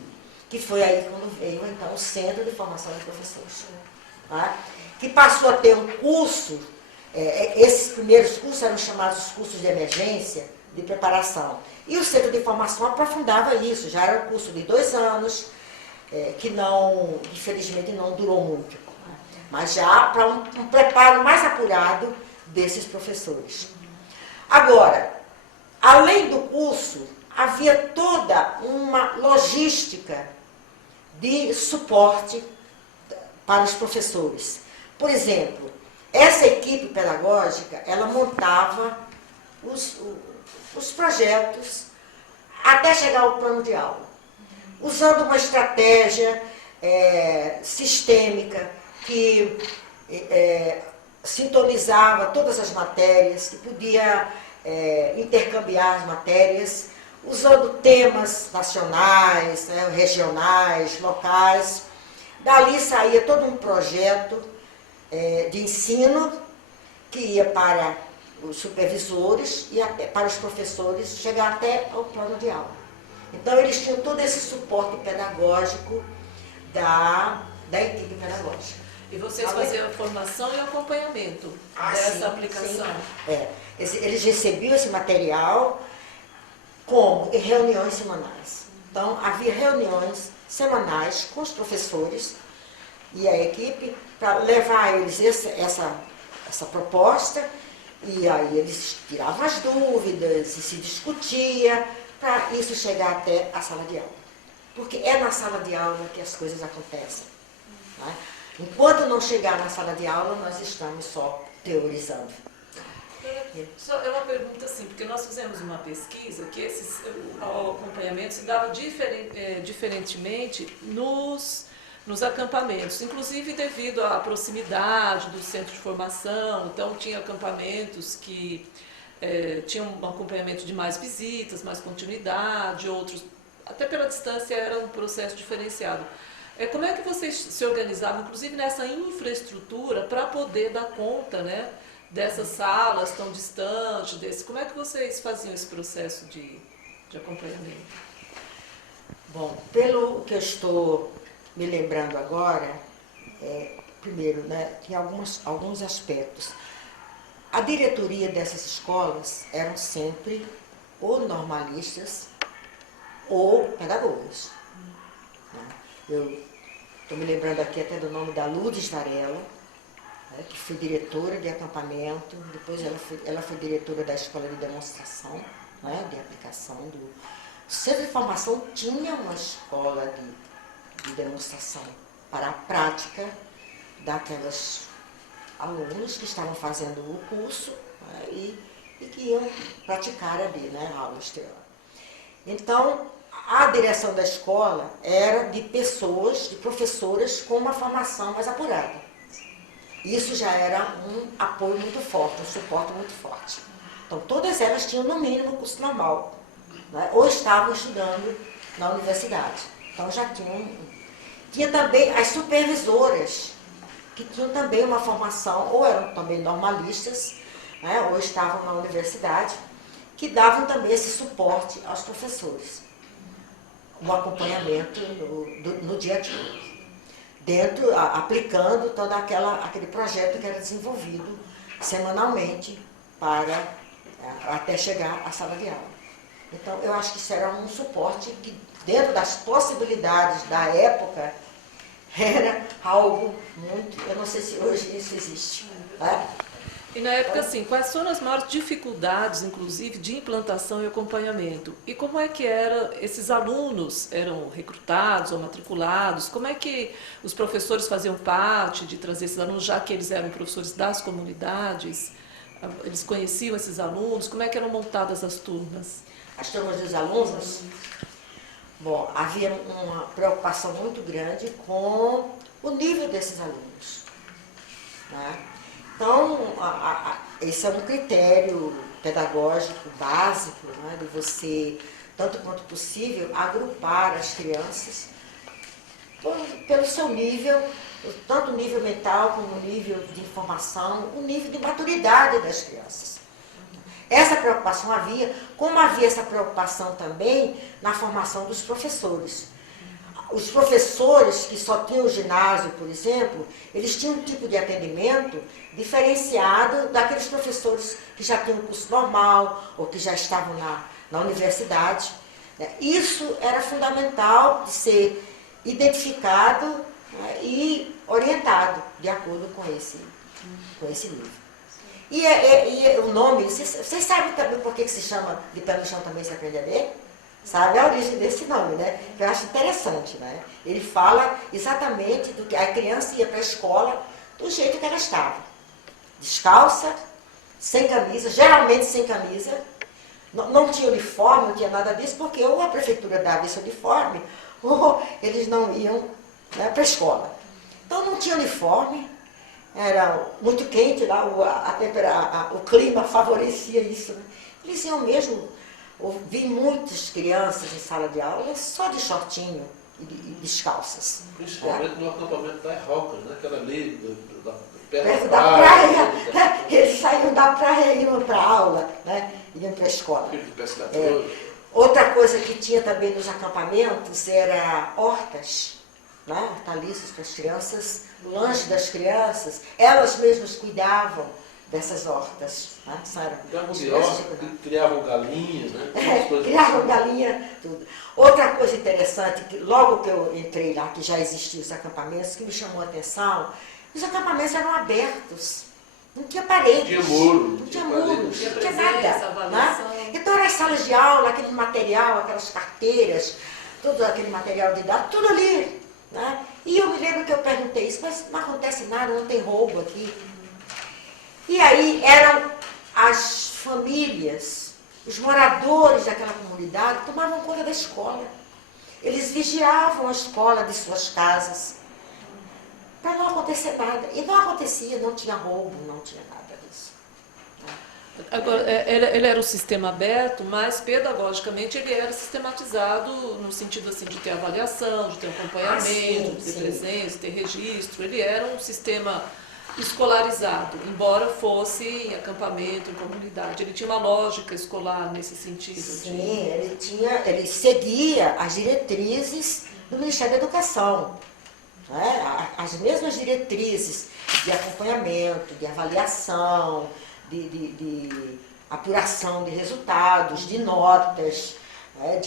que foi aí quando veio então o Centro de Formação de Professores, tá? Que passou a ter um curso, esses primeiros cursos eram chamados cursos de emergência, de preparação, e o Centro de Formação aprofundava isso, já era um curso de 2 anos, que não, infelizmente não durou muito, né? Mas já para um preparo mais apurado desses professores. Agora, além do curso, havia toda uma logística de suporte para os professores. Por exemplo, essa equipe pedagógica, ela montava os projetos até chegar ao plano de aula, usando uma estratégia sistêmica que sintonizava todas as matérias, que podia intercambiar as matérias, usando temas nacionais, né, regionais, locais. Dali saía todo um projeto de ensino que ia para os supervisores e até para os professores, chegar até ao plano de aula. Então, eles tinham todo esse suporte pedagógico da equipe pedagógica. E vocês faziam a formação e acompanhamento dessa aplicação? Sim. Eles recebiam esse material como em reuniões semanais. Então, havia reuniões semanais com os professores e a equipe para levar a eles essa proposta, e aí eles tiravam as dúvidas e se discutia para isso chegar até a sala de aula. Porque é na sala de aula que as coisas acontecem. Né? Enquanto não chegar na sala de aula, nós estamos só teorizando. Só é uma pergunta assim, porque nós fizemos uma pesquisa que o acompanhamento se dava diferentemente nos acampamentos, inclusive devido à proximidade do centro de formação. Então tinha acampamentos que tinham um acompanhamento de mais visitas, mais continuidade, outros, até pela distância, era um processo diferenciado. Como é que vocês se organizavam, inclusive nessa infraestrutura, para poder dar conta, né, dessas salas tão distantes, como é que vocês faziam esse processo de acompanhamento? Bom, pelo que eu estou me lembrando agora, primeiro, né, tinha alguns aspectos. A diretoria dessas escolas eram sempre ou normalistas ou pedagogas. Eu estou me lembrando aqui até do nome da Lourdes Varela, né, que foi diretora de acampamento, depois ela foi diretora da escola de demonstração, né, de aplicação do Centro de Formação. Tinha uma escola de demonstração para a prática daquelas alunos que estavam fazendo o curso, né, e que iam praticar ali, né, aulas teóricas. Então, a direção da escola era de pessoas, de professoras com uma formação mais apurada. Isso já era um apoio muito forte, um suporte muito forte. Então, todas elas tinham, no mínimo, curso normal, né, ou estavam estudando na universidade. Então, já tinha também as supervisoras, que tinham também uma formação, ou eram também normalistas, né, ou estavam na universidade, que davam também esse suporte aos professores, o acompanhamento no dia a dia. aplicando todo aquele projeto que era desenvolvido semanalmente até chegar à sala de aula. Então, eu acho que isso era um suporte que, dentro das possibilidades da época, era algo muito... Eu não sei se hoje isso existe. Né? E na época, assim, quais foram as maiores dificuldades, inclusive, de implantação e acompanhamento? E como é que esses alunos eram recrutados ou matriculados? Como é que os professores faziam parte de trazer esses alunos, já que eles eram professores das comunidades? Eles conheciam esses alunos? Como é que eram montadas as turmas? As turmas dos alunos? Bom, havia uma preocupação muito grande com o nível desses alunos. Né? Então, esse é um critério pedagógico básico, né, de você, tanto quanto possível, agrupar as crianças pelo seu nível, tanto o nível mental como o nível de informação, o nível de maturidade das crianças. Essa preocupação havia, como havia essa preocupação também na formação dos professores. Os professores que só tinham o ginásio, por exemplo, eles tinham um tipo de atendimento diferenciado daqueles professores que já tinham um curso normal ou que já estavam na universidade. Isso era fundamental de ser identificado, né, e orientado de acordo com esse nível. E o nome, vocês sabem também por que se chama de pé no chão também se aprende a ler? Sabe a origem desse nome, né? Que eu acho interessante, né? Ele fala exatamente do que a criança ia para a escola do jeito que ela estava. Descalça, sem camisa, geralmente sem camisa. Não tinha uniforme, não tinha nada disso, porque ou a prefeitura dava esse uniforme, ou eles não iam, né, para a escola. Então não tinha uniforme, era muito quente lá, o clima favorecia isso. Né? Eles iam mesmo, vi muitas crianças em sala de aula só de shortinho e descalças. Principalmente no acampamento das Rocas, né? Aquela ali perto da praia. Eles saíam da praia e iam para a aula, né? Iam para a escola. Outra coisa que tinha também nos acampamentos era hortas, né? Hortaliças para as crianças, o lanche das crianças, elas mesmas cuidavam dessas hortas. Né? Criavam galinhas, né? Criavam galinha, tudo. Outra coisa interessante, que logo que eu entrei lá, que já existiam os acampamentos, que me chamou a atenção, os acampamentos eram abertos. Não tinha paredes, não tinha muros, não tinha nada. Né? Então eram as salas de aula, aquele material, aquelas carteiras, todo aquele material didático, tudo ali. Né? E eu me lembro que eu perguntei isso, mas não acontece nada, não tem roubo aqui. E aí eram as famílias, os moradores daquela comunidade tomavam conta da escola. Eles vigiavam a escola de suas casas para não acontecer nada. E não acontecia, não tinha roubo, não tinha nada disso. Agora, ele era um sistema aberto, mas pedagogicamente ele era sistematizado no sentido assim, de ter avaliação, de ter acompanhamento, de ter presença, de ter registro. Ele era um sistema escolarizado, embora fosse em acampamento, em comunidade. Ele tinha uma lógica escolar nesse sentido. Sim, ele seguia as diretrizes do Ministério da Educação. Né? As mesmas diretrizes de acompanhamento, de avaliação, de apuração de resultados, de notas, né?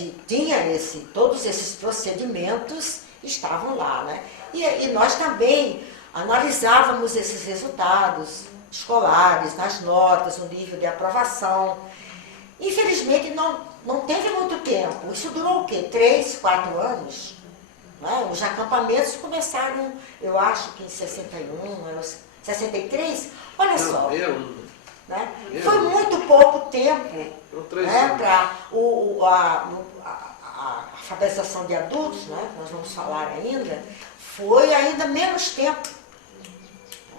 Todos esses procedimentos estavam lá. Né? E nós também analisávamos esses resultados escolares, nas notas, o nível de aprovação. Infelizmente, não teve muito tempo. Isso durou o quê? 3, 4 anos? Né? Os acampamentos começaram, eu acho que em 61, 63. Olha só. Né? Foi muito pouco tempo, né, para a alfabetização de adultos, né, que nós vamos falar ainda, foi ainda menos tempo.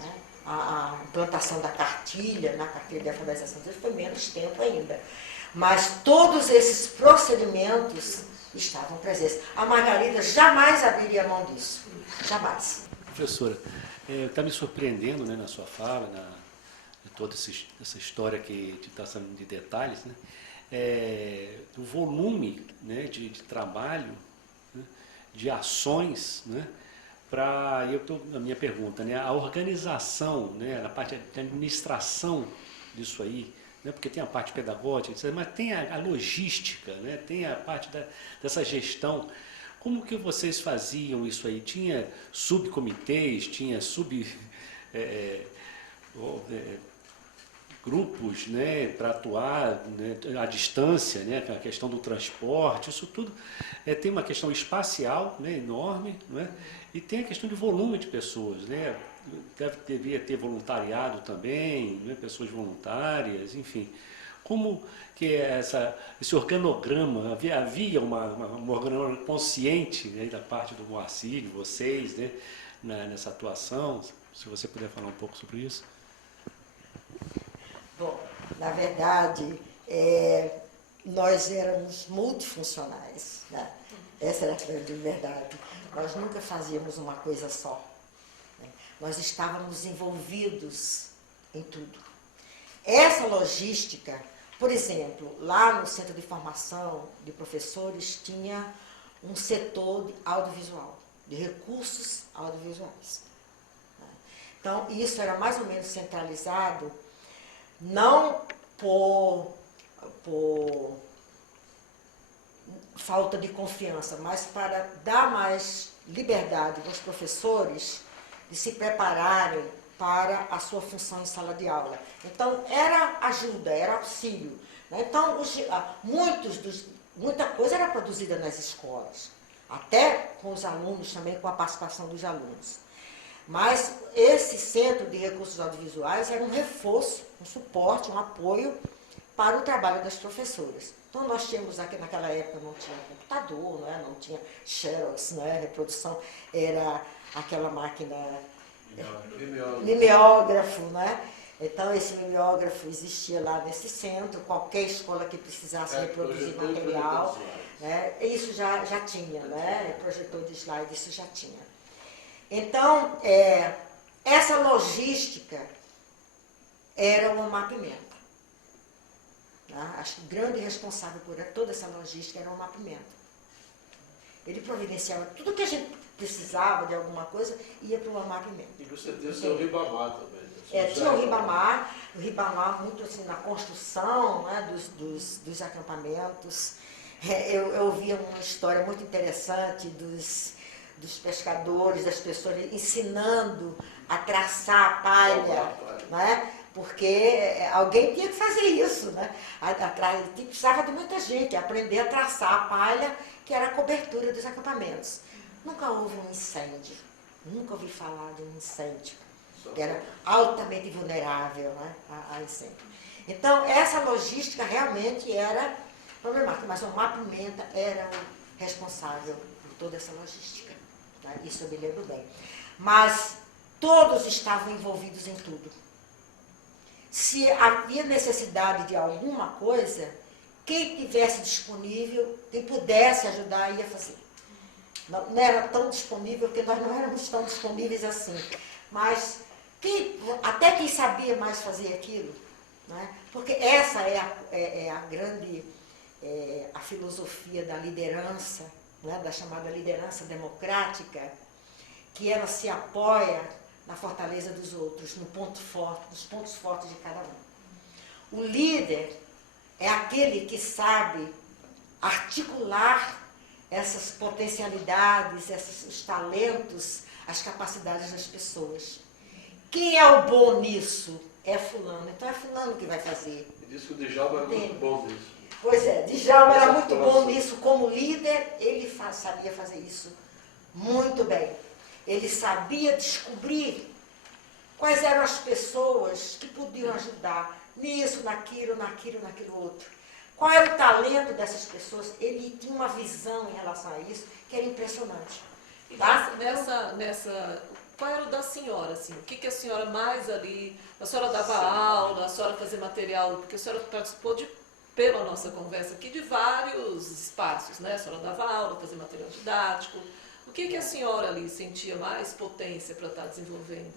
Né? A implantação da cartilha, na cartilha de alfabetização de adultos, foi menos tempo ainda. Mas todos esses procedimentos estavam presentes. A Margarida jamais abriria mão disso. Jamais. Professora, está me surpreendendo, né, na sua fala, de toda essa história que está sendo de detalhes, né, do volume, né, de trabalho, né, de ações, né, a minha pergunta, né, a organização, né, a parte de administração disso aí, né, porque tem a parte pedagógica, etc., mas tem a logística, né, tem a parte dessa gestão. Como que vocês faziam isso aí? Tinha subcomitês, tinha grupos, né, para atuar, né, à distância, né, a questão do transporte, isso tudo tem uma questão espacial, né, enorme, né, e tem a questão de volume de pessoas, né, devia ter voluntariado também, né, pessoas voluntárias, enfim. Como que esse organograma, havia um organograma consciente, né, da parte do Moacir, de vocês, né, nessa atuação? Se você puder falar um pouco sobre isso. Bom, na verdade, nós éramos multifuncionais, né? Essa era a grande verdade. Nós nunca fazíamos uma coisa só, né? Nós estávamos envolvidos em tudo. Essa logística, por exemplo, lá no Centro de Formação de Professores tinha um setor de audiovisual, de recursos audiovisuais. Então, isso era mais ou menos centralizado, não por falta de confiança, mas para dar mais liberdade aos professores de se prepararem para a sua função em sala de aula. Então, era ajuda, era auxílio, né? Então, muita coisa era produzida nas escolas, até com os alunos também, com a participação dos alunos. Mas esse Centro de Recursos Audiovisuais era um reforço, um suporte, um apoio para o trabalho das professoras. Então, nós tínhamos, naquela época, não tinha computador, não tinha Xerox, reprodução, era aquela máquina mimeógrafo, né? Então, esse mimeógrafo existia lá nesse centro, qualquer escola que precisasse reproduzir material, né? Isso já tinha, né? Projetor de slide, isso já tinha. Então, essa logística era o mapeamento. Tá? Acho que o grande responsável por toda essa logística era o mapeamento. Ele providenciava tudo que a gente precisava de alguma coisa, ia para o mapeamento. E você tem o seu Ribamar também. Tinha o Ribamar muito assim, na construção, né, dos acampamentos. Eu via uma história muito interessante dos pescadores, das pessoas ensinando a traçar a palha, né? Porque alguém tinha que fazer isso, né? Precisava de muita gente aprender a traçar a palha, que era a cobertura dos acampamentos. Nunca houve um incêndio, nunca ouvi falar de um incêndio, que era altamente vulnerável, né, a incêndio. Então, essa logística realmente era problemática, mas o mapeamento era o responsável por toda essa logística. Né? Isso eu me lembro bem. Mas todos estavam envolvidos em tudo. Se havia necessidade de alguma coisa, quem tivesse disponível, quem pudesse ajudar, ia fazer. Não era tão disponível, porque nós não éramos tão disponíveis assim. Mas até quem sabia mais fazer aquilo, né? Porque essa é a grande a filosofia da liderança, né? Da chamada liderança democrática, que ela se apoia na fortaleza dos outros, nos pontos fortes de cada um. O líder é aquele que sabe articular essas potencialidades, os talentos, as capacidades das pessoas. Quem é o bom nisso? É fulano. Então é fulano que vai fazer. E diz que o Djalma era muito bom nisso. Pois é, Djalma era muito bom nisso. Como líder, ele sabia fazer isso muito bem. Ele sabia descobrir quais eram as pessoas que podiam ajudar nisso, naquilo outro. Qual era o talento dessas pessoas? Ele tinha uma visão em relação a isso que era impressionante. Tá? Qual era o da senhora, assim? O que a senhora mais ali... A senhora dava aula, a senhora fazia material, porque a senhora participou pela nossa conversa aqui, de vários espaços, né? A senhora dava aula, fazia material didático. O que a senhora ali sentia mais potência para estar desenvolvendo?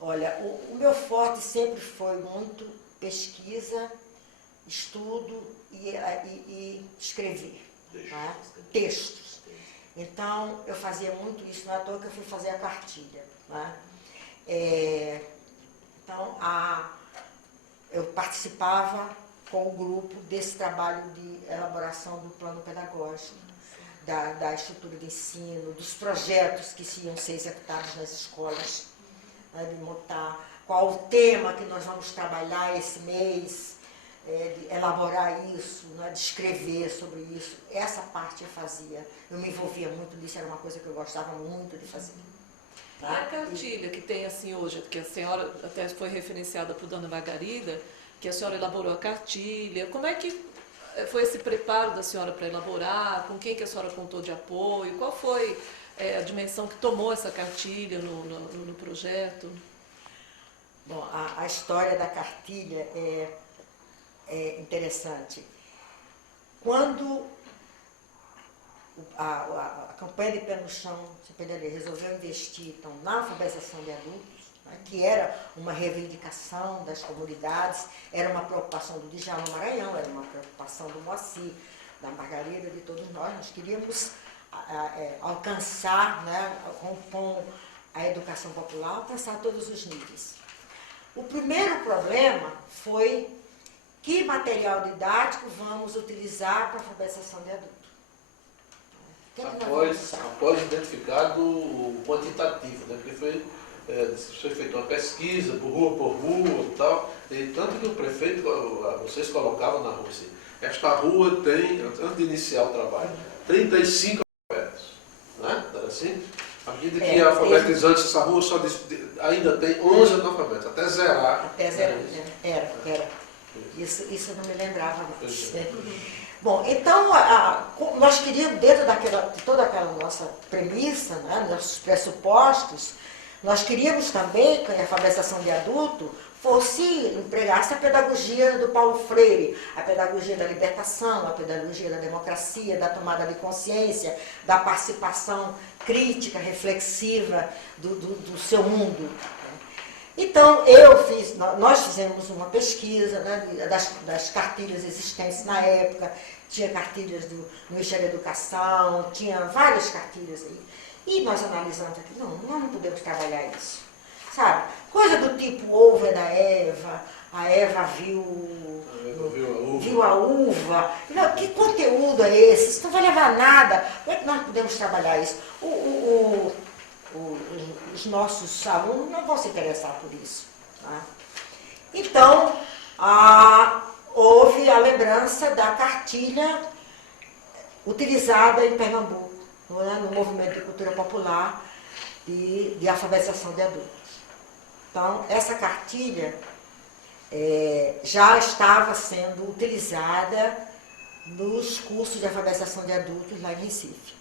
Olha, o meu forte sempre foi muito pesquisa, estudo e escrever. Textos. Então, eu fazia muito isso, não é à toa que eu fui fazer a cartilha. Né? Então, eu participava com o grupo desse trabalho de elaboração do plano pedagógico, da estrutura de ensino, dos projetos que iam ser executados nas escolas, né, de montar qual o tema que nós vamos trabalhar esse mês, de elaborar isso, né, de escrever sobre isso. Essa parte eu fazia, eu me envolvia muito nisso, era uma coisa que eu gostava muito de fazer. E a cartilha que tem assim hoje, que a senhora até foi referenciada por Dona Margarida, que a senhora elaborou a cartilha, como é que foi esse preparo da senhora para elaborar? Com quem que a senhora contou de apoio? Qual foi a dimensão que tomou essa cartilha no projeto? Bom, a história da cartilha é interessante. Quando a campanha de Pé no Chão, CPDD, resolveu investir então, na alfabetização de adultos, né, que era uma reivindicação das comunidades, era uma preocupação do Djalma Maranhão, era uma preocupação do Moacir, da Margarida, de todos nós queríamos alcançar, né, com a educação popular, alcançar todos os níveis. O primeiro problema foi que material didático vamos utilizar para a alfabetização de adultos. Após identificado o quantitativo, né? Porque foi feita uma pesquisa por rua e tal, e tanto que o prefeito, vocês colocavam na rua assim, esta rua tem, antes de iniciar o trabalho, 35 alfabetos, né? Assim, à medida que alfabetizantes, essa rua só ainda tem 11 analfabetos, até zerar. Até zerar, era. Isso eu não me lembrava mais. Bom, então, nós queríamos, dentro de toda aquela nossa premissa, né, nossos pressupostos, nós queríamos também que a alfabetização de adulto empregasse a pedagogia do Paulo Freire, a pedagogia da libertação, a pedagogia da democracia, da tomada de consciência, da participação crítica, reflexiva do seu mundo. Então, nós fizemos uma pesquisa, né, das cartilhas existentes na época, tinha cartilhas do Ministério da Educação, tinha várias cartilhas aí. E nós analisamos aqui, nós não podemos trabalhar isso, sabe? Coisa do tipo ovo é da Eva, a Eva viu a uva. Não, que conteúdo é esse? Isso não vai levar a nada. Como é que nós podemos trabalhar isso? Os nossos alunos não vão se interessar por isso. Tá? Então, houve a lembrança da cartilha utilizada em Pernambuco, né, no movimento de cultura popular de alfabetização de adultos. Então, essa cartilha já estava sendo utilizada nos cursos de alfabetização de adultos lá em Recife.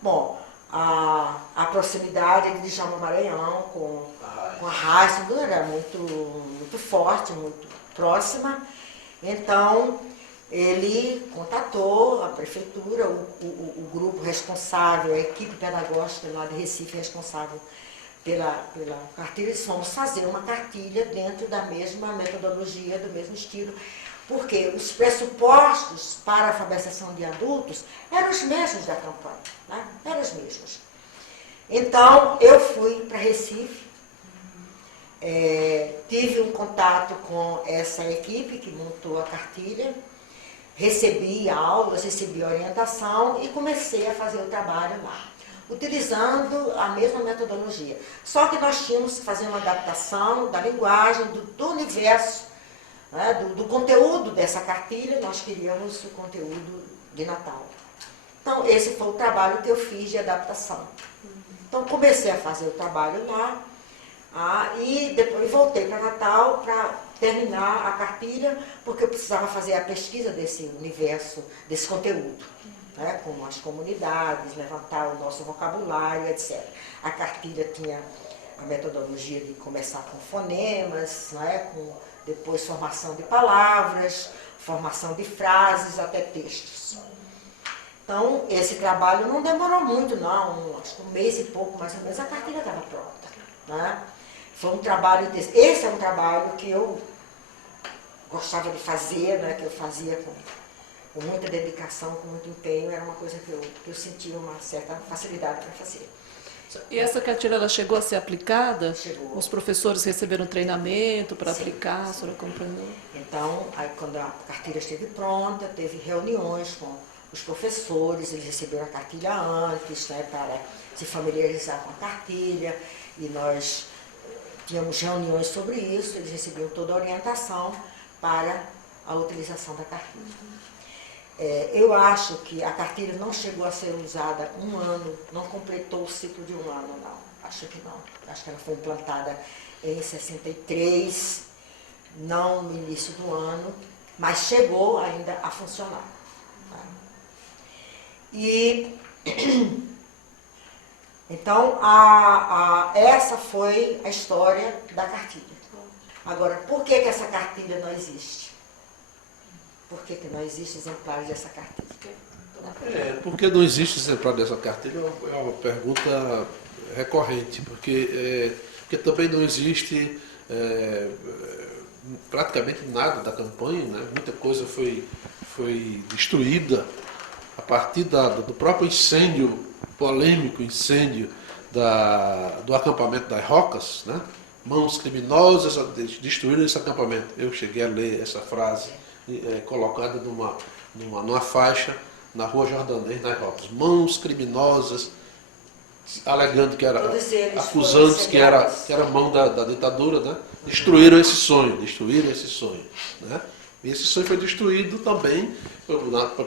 Bom, a proximidade de Djalma Maranhão com a raça era muito forte, muito próxima. Então, ele contatou a prefeitura, o grupo responsável, a equipe pedagógica lá de Recife responsável pela cartilha, e fomos fazer uma cartilha dentro da mesma metodologia, do mesmo estilo, porque os pressupostos para a alfabetização de adultos eram os mesmos da campanha, né? Eram os mesmos. Então, eu fui para Recife, tive um contato com essa equipe que montou a cartilha, recebi aulas, recebi orientação e comecei a fazer o trabalho lá, utilizando a mesma metodologia. Só que nós tínhamos que fazer uma adaptação da linguagem, do universo, né, do conteúdo dessa cartilha. Nós queríamos o conteúdo de Natal. Então, esse foi o trabalho que eu fiz de adaptação. Então, comecei a fazer o trabalho lá, e depois voltei para Natal para terminar a cartilha, porque eu precisava fazer a pesquisa desse universo, desse conteúdo, né, com as comunidades, levantar o nosso vocabulário, etc. A cartilha tinha a metodologia de começar com fonemas, né, com depois formação de palavras, formação de frases, até textos. Então, esse trabalho não demorou muito, não, acho que um mês e pouco, mais ou menos, a cartilha estava pronta. Né? Foi um trabalho, esse é um trabalho que eu gostava de fazer, né, que eu fazia com muita dedicação, com muito empenho, era uma coisa que eu sentia uma certa facilidade para fazer. E essa cartilha ela chegou a ser aplicada? Chegou. Os professores receberam treinamento para Sim, aplicar, a sim. senhora acompanhou? Então, aí, quando a cartilha esteve pronta, teve reuniões com os professores, eles receberam a cartilha antes, né, para se familiarizar com a cartilha, e nós tínhamos reuniões sobre isso, eles recebiam toda a orientação para a utilização da cartilha. Eu acho que a cartilha não chegou a ser usada um ano, não completou o ciclo de um ano, não. Acho que não. Acho que ela foi implantada em 63, não no início do ano, mas chegou ainda a funcionar. Tá? E então essa foi a história da cartilha. Agora, por que essa cartilha não existe? Por que não existe exemplares dessa cartilha? Por que não existe exemplar dessa cartilha? É uma pergunta recorrente, porque também não existe praticamente nada da campanha, né? Muita coisa foi destruída a partir do próprio incêndio, polêmico incêndio do acampamento das Rocas, né? Mãos criminosas destruíram esse acampamento. Eu cheguei a ler essa frase colocada numa faixa na Rua Jordanês, nas Rocas. Mãos criminosas, alegando que era, acusantes que era mão da ditadura, né? Destruíram esse sonho, né? E esse sonho foi destruído também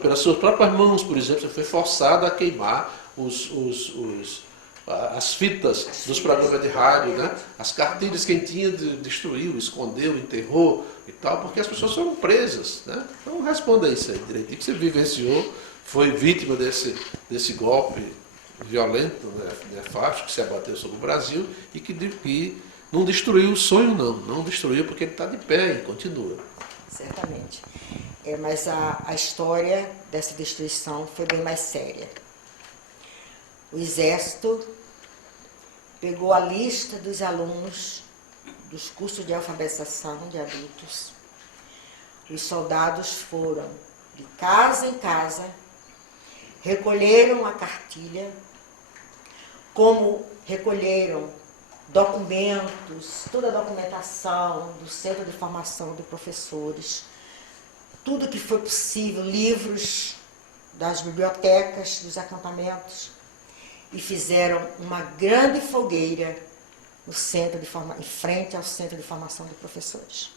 pelas suas próprias mãos, por exemplo. Você foi forçado a queimar as fitas dos programas de rádio, né? As cartilhas, quem tinha destruiu, escondeu, enterrou e tal, porque as pessoas foram presas, né? Então responda isso aí direitinho, que você vivenciou, foi vítima desse golpe violento, né, nefasto, que se abateu sobre o Brasil e que não destruiu o sonho, não destruiu porque ele está de pé e continua. Certamente. Mas a história dessa destruição foi bem mais séria. O Exército pegou a lista dos alunos dos cursos de alfabetização de adultos. Os soldados foram de casa em casa, recolheram a cartilha, como recolheram documentos, toda a documentação do Centro de Formação de Professores, tudo que foi possível, livros das bibliotecas, dos acampamentos, e fizeram uma grande fogueira no em frente ao Centro de Formação de Professores.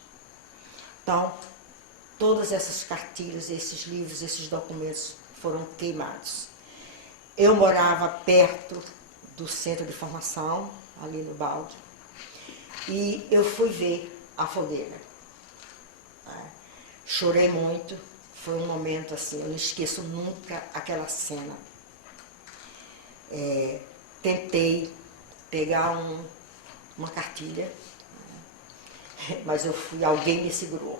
Então, todas essas cartilhas, esses livros, esses documentos foram queimados. Eu morava perto do Centro de Formação, ali no balde, e eu fui ver a fogueira. Chorei muito, foi um momento assim, eu não esqueço nunca aquela cena. Tentei pegar uma cartilha, mas alguém me segurou.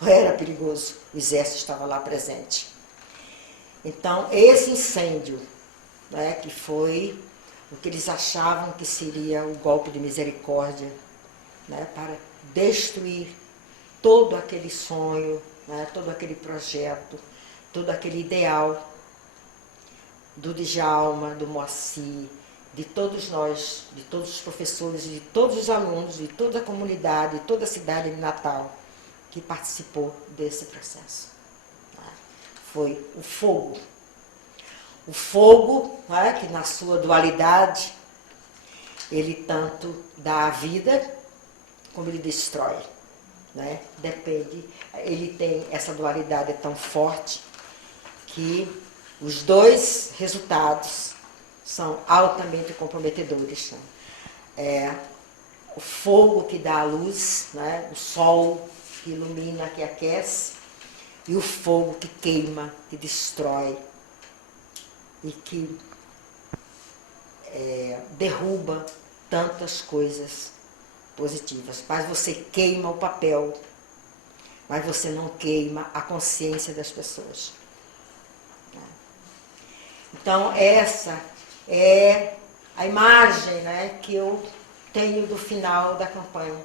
Era perigoso, o exército estava lá presente. Então, esse incêndio, né, que foi o que eles achavam que seria o golpe de misericórdia, né, para destruir todo aquele sonho, né, todo aquele projeto, todo aquele ideal do Djalma, do Moacir, de todos nós, de todos os professores, de todos os alunos, de toda a comunidade, de toda a cidade de Natal que participou desse processo. Foi o fogo. O fogo, né, que na sua dualidade, ele tanto dá a vida, como ele destrói. Né? Depende, ele tem essa dualidade tão forte que os dois resultados são altamente comprometedores. Né? O fogo que dá a luz, né? O sol que ilumina, que aquece, e o fogo que queima, que destrói e que derruba tantas coisas positivas. Mas você queima o papel, mas você não queima a consciência das pessoas. Então, essa é a imagem, né, que eu tenho do final da campanha.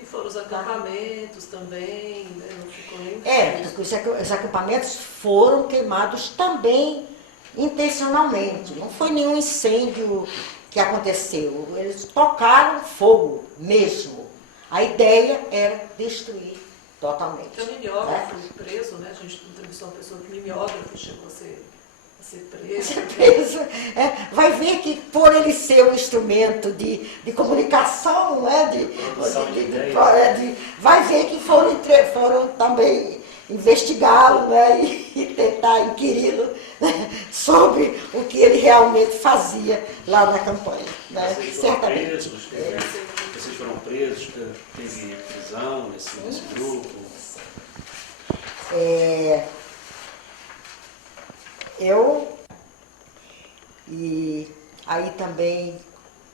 E foram os acampamentos também, né? Não ficou nem... Porque os acampamentos foram queimados também intencionalmente. Não foi nenhum incêndio que aconteceu. Eles tocaram fogo mesmo. A ideia era destruir totalmente. Então, o mimeógrafo foi preso, né? A gente entrevistou uma pessoa que mimeógrafo chegou a ser preso. Vai ver que por ele ser um instrumento de comunicação, né? Vai ver que foram também investigá-lo, né? E tentar inquiri-lo, né? Sobre o que ele realmente fazia lá na campanha. Né? Certamente. Vocês foram presos, teve prisão nesse grupo? E aí também,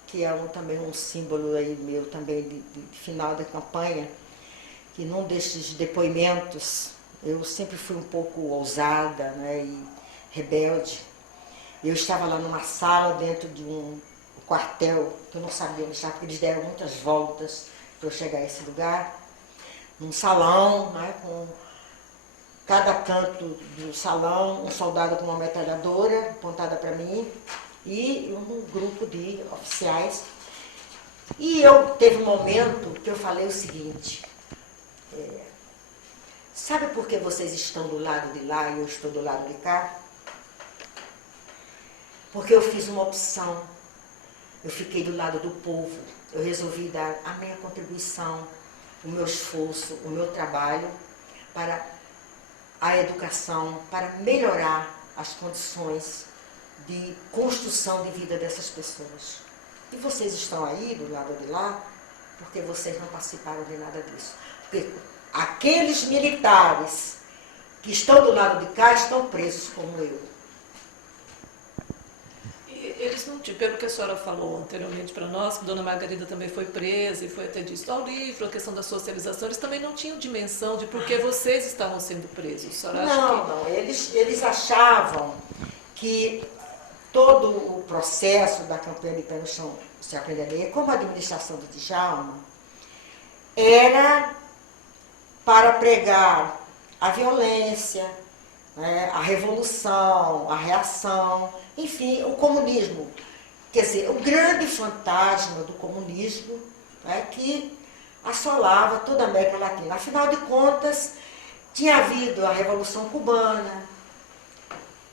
que é também um símbolo aí meu também de final da campanha, que num desses depoimentos, eu sempre fui um pouco ousada, né, e rebelde. Eu estava lá numa sala dentro de um quartel, que eu não sabia onde estava, porque eles deram muitas voltas para eu chegar a esse lugar, num salão, né, com cada canto do salão, um soldado com uma metralhadora apontada para mim e um grupo de oficiais. E teve um momento que eu falei o seguinte, sabe por que vocês estão do lado de lá e eu estou do lado de cá? Porque eu fiz uma opção, eu fiquei do lado do povo, eu resolvi dar a minha contribuição, o meu esforço, o meu trabalho para a educação, para melhorar as condições de construção de vida dessas pessoas. E vocês estão aí, do lado de lá, porque vocês não participaram de nada disso. Porque aqueles militares que estão do lado de cá estão presos como eu. Eles não tinham, pelo que a senhora falou anteriormente para nós, que Dona Margarida também foi presa e foi até dito ao livro, a questão da socialização, eles também não tinham dimensão de por que vocês estavam sendo presos. A senhora acha não, eles achavam que todo o processo da campanha de Pé no Chão se aprende a ler, como a administração do Djalma, era para pregar a violência, né, a revolução, a reação, enfim, o comunismo. Quer dizer, o grande fantasma do comunismo, né, que assolava toda a América Latina. Afinal de contas, tinha havido a Revolução Cubana,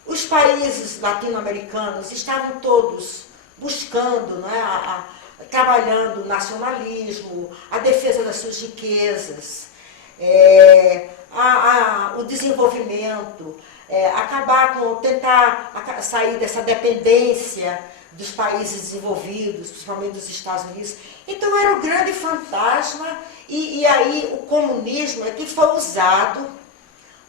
os países latino-americanos estavam todos buscando, né, trabalhando o nacionalismo, a defesa das suas riquezas, o desenvolvimento, tentar sair dessa dependência dos países desenvolvidos, principalmente dos Estados Unidos. Então era o grande fantasma, e aí o comunismo é que foi usado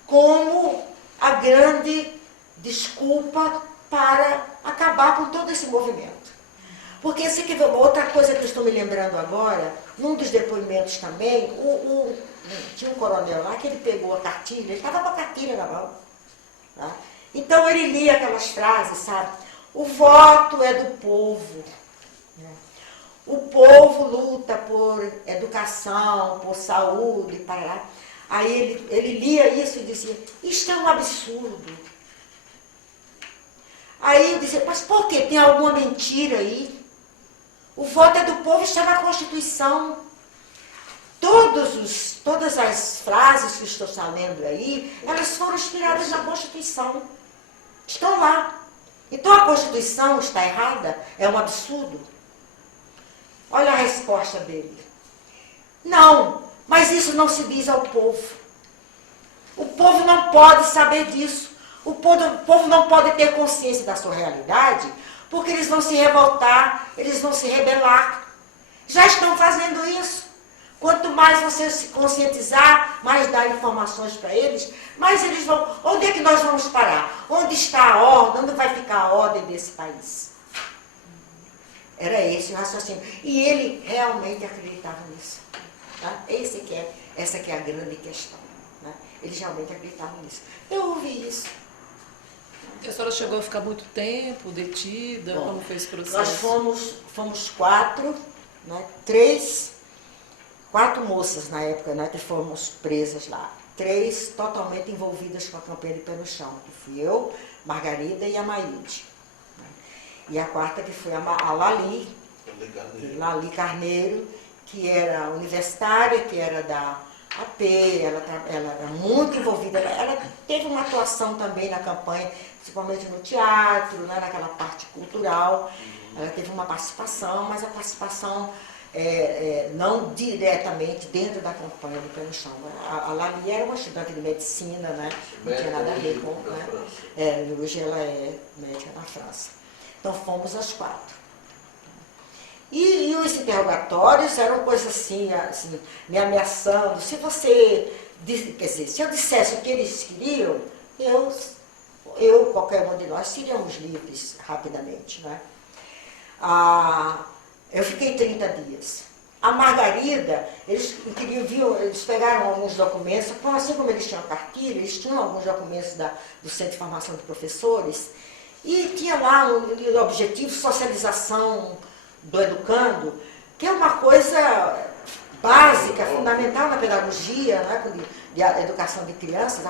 como a grande desculpa para acabar com todo esse movimento. Porque se quer ver outra coisa que eu estou me lembrando agora, num dos depoimentos também, tinha um coronel lá que ele pegou a cartilha, ele estava com a cartilha na mão. Tá? Então ele lia aquelas frases, sabe? O voto é do povo. Né? O povo luta por educação, por saúde, para... Aí ele lia isso e dizia, isto é um absurdo. Aí eu disse, mas por quê? Tem alguma mentira aí? O voto é do povo, está na Constituição. Todas as frases que estou lendo aí, elas foram inspiradas na Constituição. Estão lá. Então a Constituição está errada? É um absurdo? Olha a resposta dele. Não, mas isso não se diz ao povo. O povo não pode saber disso. O povo não pode ter consciência da sua realidade, porque eles vão se revoltar, eles vão se rebelar. Já estão fazendo isso. Quanto mais você se conscientizar, mais dar informações para eles, mais eles vão... Onde é que nós vamos parar? Onde está a ordem? Onde vai ficar a ordem desse país? Era esse o raciocínio. E ele realmente acreditava nisso. Tá? Essa que é a grande questão. Né? Eles realmente acreditavam nisso. Eu ouvi isso. A senhora chegou a ficar muito tempo detida? Como foi esse processo? Nós fomos 4, né? 3 4 moças na época, né, que fomos presas lá. 3 totalmente envolvidas com a campanha de Pé no Chão, que fui eu, Margarida e a Maíde. E a 4ª que foi a Lali Carneiro, que era universitária, que era da AP, ela era muito envolvida, ela teve uma atuação também na campanha, principalmente no teatro, né, naquela parte cultural, ela teve uma participação, mas a participação não diretamente dentro da campanha do Pé no Chão. A Lali era uma estudante de medicina, né, não tinha nada a ver com... Né, hoje ela é médica na França. Então fomos as 4. E os interrogatórios eram coisas assim, me ameaçando. Se eu dissesse o que eles queriam, qualquer um de nós, seríamos livres rapidamente, né? Eu fiquei 30 dias. A Margarida, eles pegaram alguns documentos, assim como eles tinham cartilha, eles tinham alguns documentos do Centro de Formação de Professores, e tinha lá o objetivo socialização do educando, que é uma coisa básica, fundamental na pedagogia, né, de educação de crianças,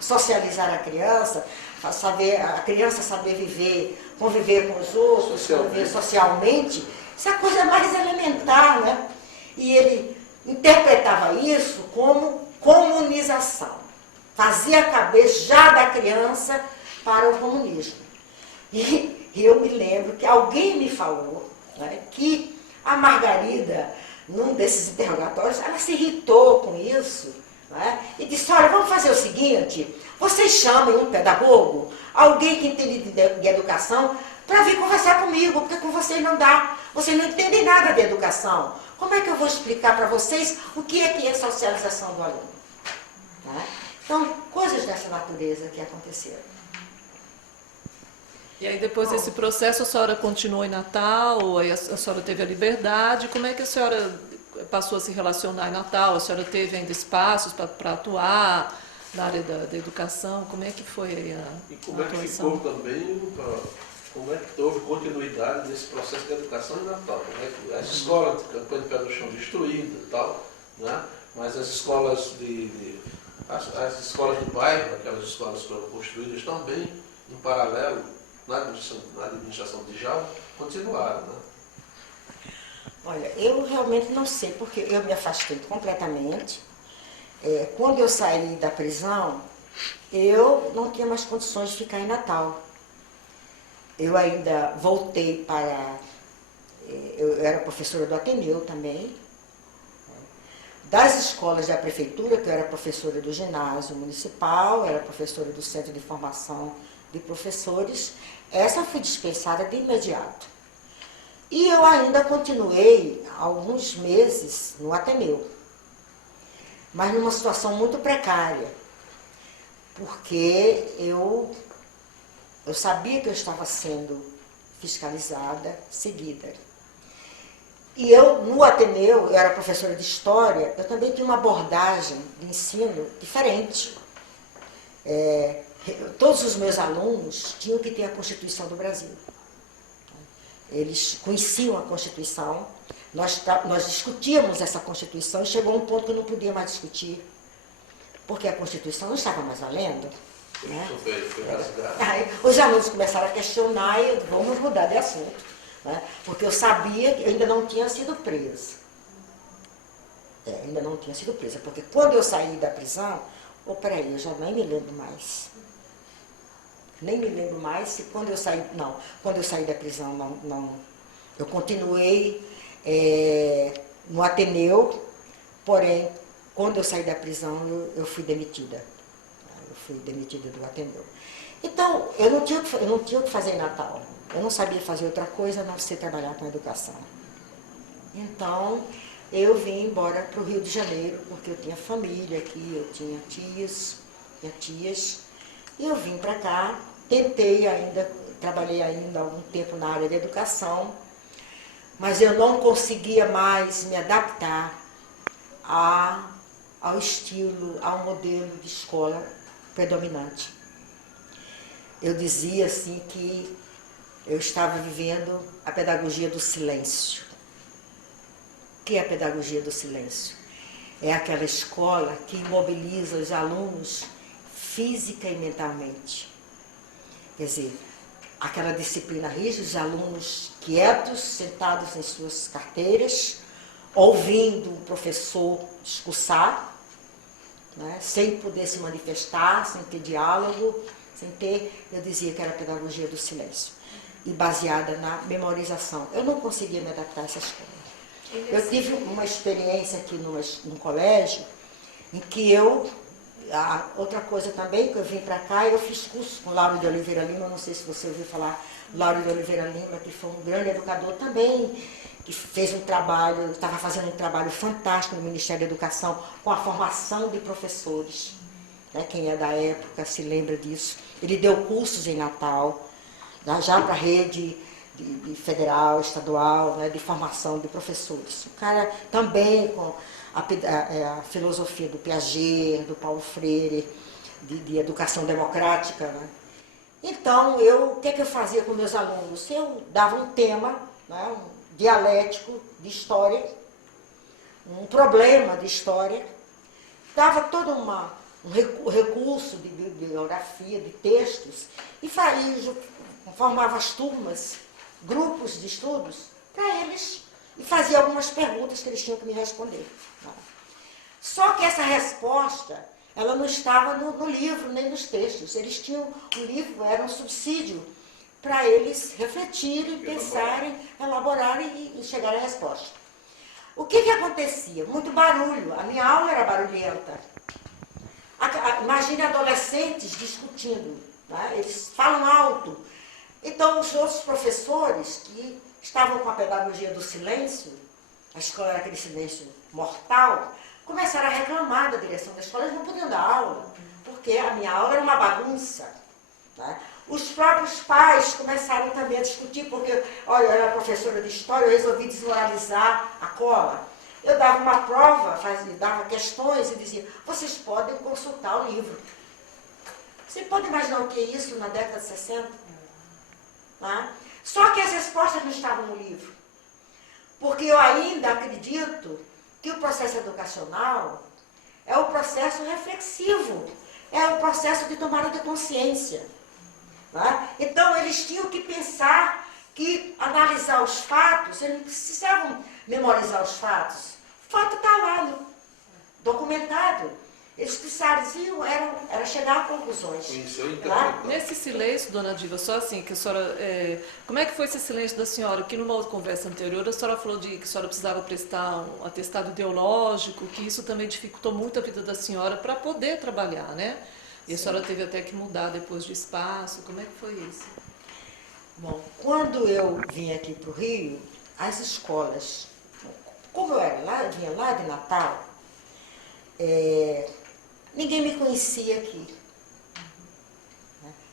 socializar a criança saber viver, conviver com os outros, conviver socialmente, isso é a coisa mais elementar, né? E ele interpretava isso como comunização, fazia a cabeça já da criança para o comunismo. E eu me lembro que alguém me falou, né, que a Margarida, num desses interrogatórios, ela se irritou com isso, né, e disse, olha, vamos fazer o seguinte, vocês chamem um pedagogo, alguém que entende de educação, para vir conversar comigo, porque com vocês não dá, vocês não entendem nada de educação. Como é que eu vou explicar para vocês o que é socialização do aluno? Né? Então, coisas dessa natureza que aconteceram. E aí depois desse processo a senhora continuou em Natal, aí a senhora teve a liberdade, como é que a senhora passou a se relacionar em Natal? A senhora teve ainda espaços para atuar na área da educação? Como é que foi aí a atuação? E como é que ficou também, como é que houve continuidade desse processo de educação em Natal? Como é que as escolas de campanha de Pé no Chão destruídas e tal, né? Mas as escolas as escolas do bairro, aquelas escolas que foram construídas também, em paralelo, na administração de Djalma, continuaram, né? Olha, eu realmente não sei, porque eu me afastei completamente. Quando eu saí da prisão, eu não tinha mais condições de ficar em Natal. Eu ainda voltei eu era professora do Ateneu também, das escolas da prefeitura, que eu era professora do ginásio municipal, era professora do Centro de Formação de Professores, essa fui dispensada de imediato. E eu ainda continuei alguns meses no Ateneu, mas numa situação muito precária, porque eu sabia que eu estava sendo fiscalizada, seguida. E eu, no Ateneu, eu era professora de História, eu também tinha uma abordagem de ensino diferente. Todos os meus alunos tinham que ter a Constituição do Brasil. Eles conheciam a Constituição, nós discutíamos essa Constituição e chegou um ponto que eu não podia mais discutir, porque a Constituição não estava mais valendo. Né? Aí, os alunos começaram a questionar e vamos mudar de assunto. Né? Porque eu sabia que eu ainda não tinha sido presa. Ainda não tinha sido presa, porque quando eu saí da prisão, peraí, eu já nem me lembro mais. Nem me lembro mais se quando eu saí da prisão, não. Eu continuei no Ateneu, porém, quando eu saí da prisão, eu fui demitida. Eu fui demitida do Ateneu. Então, eu não tinha o que fazer em Natal. Eu não sabia fazer outra coisa a não ser trabalhar com a educação. Então, eu vim embora para o Rio de Janeiro, porque eu tinha família aqui, eu tinha tias, e eu vim para cá, trabalhei ainda algum tempo na área da educação, mas eu não conseguia mais me adaptar ao estilo, ao modelo de escola predominante. Eu dizia assim que eu estava vivendo a pedagogia do silêncio. que é a pedagogia do silêncio? É aquela escola que imobiliza os alunos física e mentalmente. Quer dizer, aquela disciplina rígida, os alunos quietos, sentados em suas carteiras, ouvindo o professor discursar, né, sem poder se manifestar, sem ter diálogo, sem ter, eu dizia que era a pedagogia do silêncio, e baseada na memorização. Eu não conseguia me adaptar a essa escola. Eu tive uma experiência aqui num colégio, em que outra coisa também, que eu vim para cá, eu fiz curso com Lauro de Oliveira Lima, não sei se você ouviu falar, Lauro de Oliveira Lima, que foi um grande educador também, que fez um trabalho, estava fazendo um trabalho fantástico no Ministério da Educação, com a formação de professores. Né? Quem é da época se lembra disso. Ele deu cursos em Natal, já para a rede de federal, estadual, né, de formação de professores. O cara também com a filosofia do Piaget, do Paulo Freire, de educação democrática. Né? Então, o que eu fazia com meus alunos? Eu dava um tema, né, um dialético de história, um problema de história, dava todo um recurso de bibliografia, de textos, e formava as turmas, grupos de estudos, para eles, e fazia algumas perguntas que eles tinham que me responder. Só que essa resposta, ela não estava no livro, nem nos textos. Eles tinham, o livro era um subsídio para eles refletirem, pensarem, elaborarem e chegarem à resposta. O que acontecia? Muito barulho. A minha aula era barulhenta. Imagine adolescentes discutindo, né? Eles falam alto. Então, os outros professores que estavam com a pedagogia do silêncio, a escola era aquele silêncio mortal, começaram a reclamar da direção da escola, eles não podiam dar aula, porque a minha aula era uma bagunça. Né? Os próprios pais começaram também a discutir, porque, olha, eu era professora de história, eu resolvi desmoralizar a cola. Eu dava uma prova, dava questões e dizia, vocês podem consultar o livro. Você pode imaginar o que é isso na década de 60? Né? Só que as respostas não estavam no livro. Porque eu ainda acredito que o processo educacional é o processo reflexivo, é o processo de tomada de consciência. Né? Então, eles tinham que pensar, que analisar os fatos, eles não precisavam memorizar os fatos. O fato está lá, documentado. Eles precisavam, era chegar a conclusões. Isso aí, tá? Nesse silêncio, dona Diva, só assim, que a senhora, como é que foi esse silêncio da senhora? Que numa conversa anterior a senhora falou que a senhora precisava prestar um atestado ideológico, que isso também dificultou muito a vida da senhora para poder trabalhar, né? E a senhora teve até que mudar depois de espaço. Como é que foi isso? Bom, quando eu vim aqui para o Rio, as escolas, como eu vinha lá de Natal, ninguém me conhecia aqui.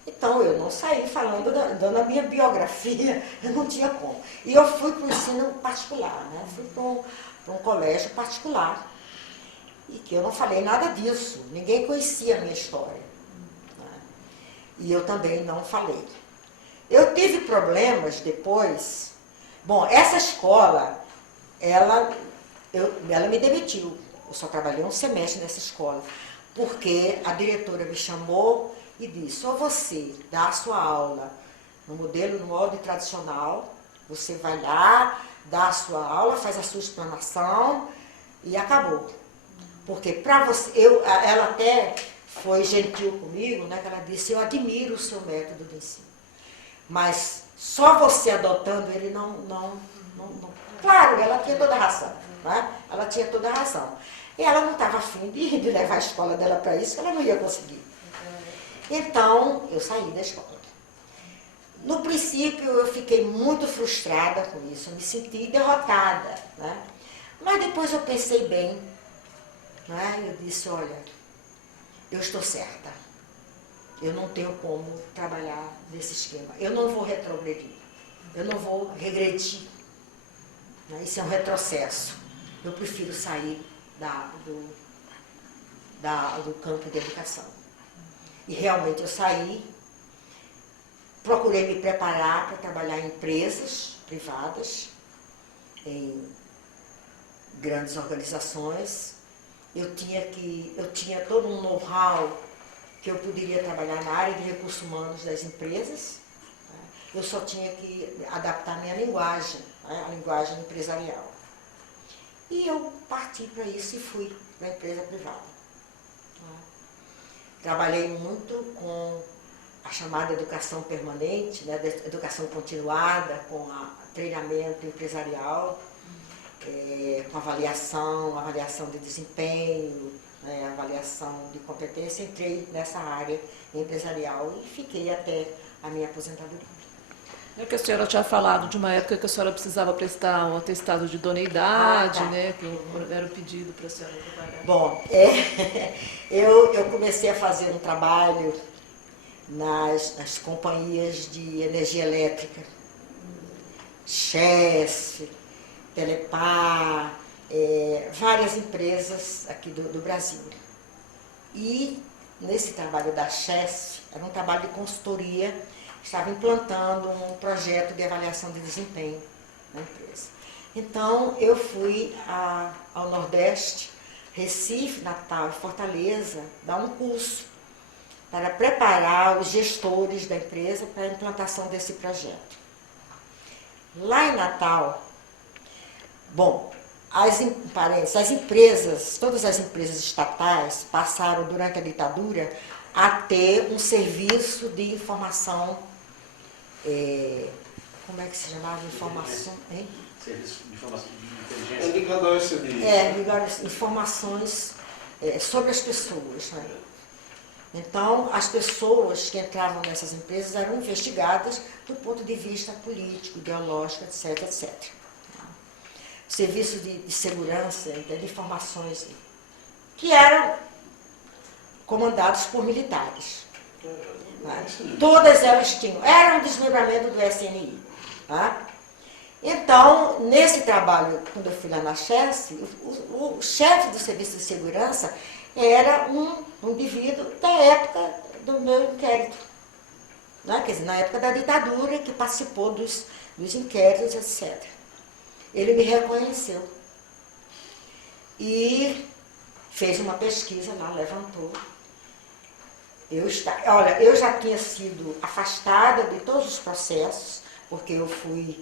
Então, eu não saí falando, dando a minha biografia, eu não tinha como. E eu fui para o ensino particular, né? Fui para um colégio particular. E que eu não falei nada disso, ninguém conhecia a minha história. Né? E eu também não falei. Eu tive problemas depois. Bom, essa escola, ela me demitiu. Eu só trabalhei um semestre nessa escola, porque a diretora me chamou e disse, ou você dá a sua aula no molde tradicional, você vai lá, dá a sua aula, faz a sua explanação e acabou. Porque para você, ela até foi gentil comigo, né, que ela disse, eu admiro o seu método de ensino, mas só você adotando ele não. Claro, ela tinha toda a razão, né? Ela tinha toda a razão. E ela não estava afim de levar a escola dela para isso, ela não ia conseguir. Então, eu saí da escola. No princípio, eu fiquei muito frustrada com isso, eu me senti derrotada, né? Mas depois eu pensei bem, né? Eu disse, olha, eu estou certa. Eu não tenho como trabalhar nesse esquema. Eu não vou retrogredir. Eu não vou regredir. Né? Isso é um retrocesso. Eu prefiro sair do campo de educação. E realmente eu saí, procurei me preparar para trabalhar em empresas privadas, grandes organizações. Eu tinha todo um know-how que eu poderia trabalhar na área de recursos humanos das empresas. Eu só tinha que adaptar minha linguagem, a linguagem empresarial. E eu parti para isso e fui para a empresa privada. Trabalhei muito com a chamada educação permanente, né, educação continuada, com treinamento empresarial, com avaliação de desempenho, né, avaliação de competência. Entrei nessa área empresarial e fiquei até a minha aposentadoria. É que a senhora tinha falado de uma época que a senhora precisava prestar um atestado de idoneidade, Tá. né? Que era o pedido para a senhora trabalhar. Bom, eu comecei a fazer um trabalho nas companhias de energia elétrica, Chess, Telepar, várias empresas aqui do Brasil. E nesse trabalho da Chess, era um trabalho de consultoria, estava implantando um projeto de avaliação de desempenho na empresa. Então, eu fui ao Nordeste, Recife, Natal e Fortaleza, dar um curso para preparar os gestores da empresa para a implantação desse projeto. Lá em Natal, bom, as empresas, todas as empresas estatais passaram durante a ditadura a ter um serviço de informação, como é que se chamava? Informação, hein? Serviço de informação de É inteligência. ligado a esse de... Ligaram informações sobre as pessoas, né? Então, as pessoas que entravam nessas empresas eram investigadas do ponto de vista político, ideológico, etc, etc. Serviços de segurança, de informações que eram comandados por militares. Todas elas tinham, era um desmembramento do SNI. Tá? Então, nesse trabalho, quando eu fui lá na Chess, o chefe do serviço de segurança era um indivíduo da época do meu inquérito. Né? Quer dizer, na época da ditadura, que participou dos inquéritos, etc. Ele me reconheceu e fez uma pesquisa lá, levantou. Eu já tinha sido afastada de todos os processos, porque eu fui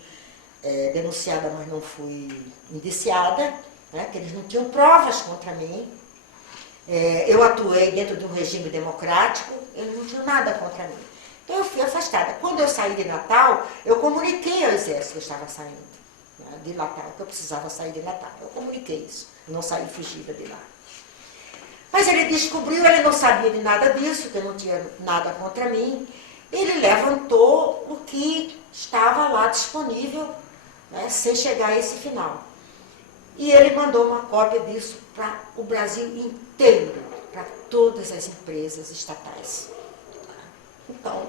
denunciada, mas não fui indiciada, né, que eles não tinham provas contra mim. Eu atuei dentro de um regime democrático, eles não tinham nada contra mim. Então eu fui afastada. Quando eu saí de Natal, eu comuniquei ao Exército que eu estava saindo, né, de Natal, que eu precisava sair de Natal. Eu comuniquei isso, não saí fugida de lá. Mas ele descobriu, ele não sabia de nada disso, que eu não tinha nada contra mim. Ele levantou o que estava lá disponível, né, sem chegar a esse final. E ele mandou uma cópia disso para o Brasil inteiro, para todas as empresas estatais. Então,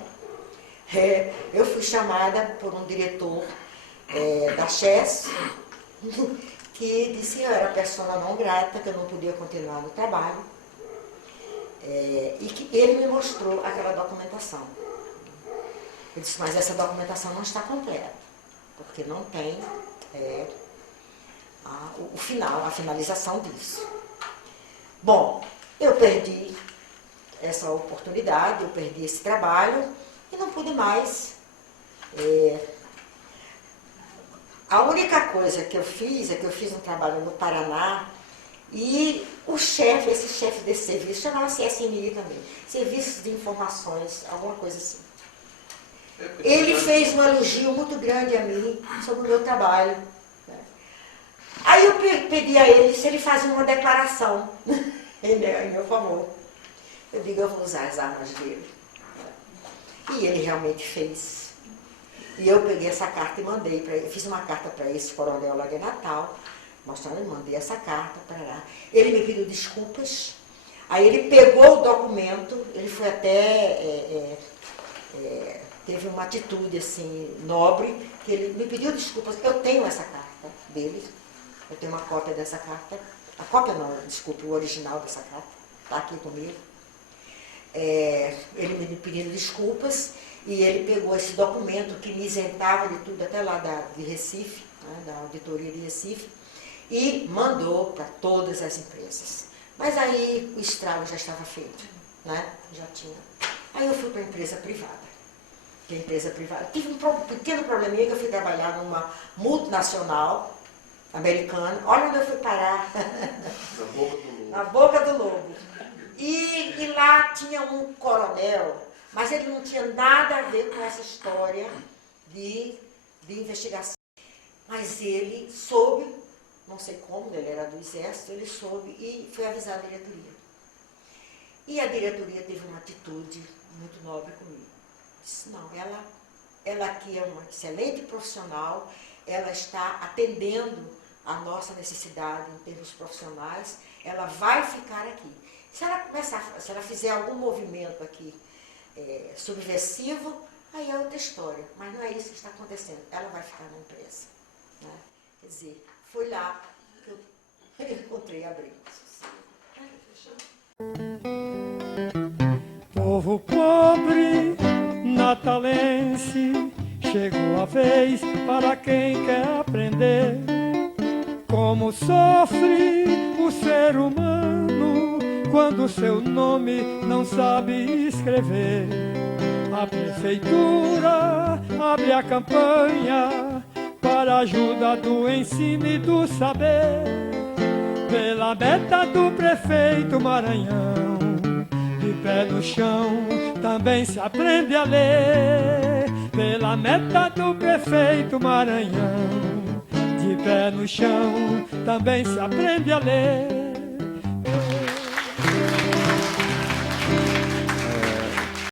eu fui chamada por um diretor da Chess, que disse que eu era persona não grata, que eu não podia continuar no trabalho. E que ele me mostrou aquela documentação. Eu disse, mas essa documentação não está completa, porque não tem o final, a finalização disso. Bom, eu perdi essa oportunidade, eu perdi esse trabalho e não pude mais. A única coisa que eu fiz é que eu fiz um trabalho no Paraná e esse chefe desse serviço, chamava-se SNI também, Serviços de Informações, alguma coisa assim. Ele fez um elogio muito grande a mim sobre o meu trabalho. Né? Aí eu pedi a ele se ele fazia uma declaração em meu favor. Eu digo, eu vou usar as armas dele. E ele realmente fez. E eu peguei essa carta e mandei para ele. Fiz uma carta para esse coronel lá de Natal, mostrando, eu mandei essa carta para lá. Ele me pediu desculpas. Aí ele pegou o documento, ele foi até... teve uma atitude assim, nobre, que ele me pediu desculpas. Eu tenho essa carta dele, eu tenho uma cópia dessa carta. A cópia não, desculpe, o original dessa carta, está aqui comigo. Ele me pediu desculpas e ele pegou esse documento que me isentava de tudo, até lá de Recife, né, da auditoria de Recife, e mandou para todas as empresas. Mas aí o estrago já estava feito, né? Já tinha. Aí eu fui para a empresa privada. Que a empresa privada. Tive um pequeno probleminha que eu fui trabalhar numa multinacional americana. Olha onde eu fui parar. Na boca do lobo. Na boca do lobo. E lá tinha um coronel, mas ele não tinha nada a ver com essa história de investigação. Mas ele soube, não sei como, ele era do exército, ele soube e foi avisar a diretoria. E a diretoria teve uma atitude muito nobre comigo. Disse, não, ela aqui é uma excelente profissional, ela está atendendo a nossa necessidade em termos profissionais, ela vai ficar aqui. Se ela fizer algum movimento aqui subversivo, aí é outra história. Mas não é isso que está acontecendo. Ela vai ficar na empresa. Né? Quer dizer, foi lá que eu encontrei a Brito. Povo pobre, natalense, chegou a vez para quem quer aprender como sofre o ser humano quando seu nome não sabe escrever. A prefeitura abre a campanha para a ajuda do ensino e do saber, pela meta do prefeito Maranhão. De pé no chão também se aprende a ler, pela meta do prefeito Maranhão. De pé no chão também se aprende a ler.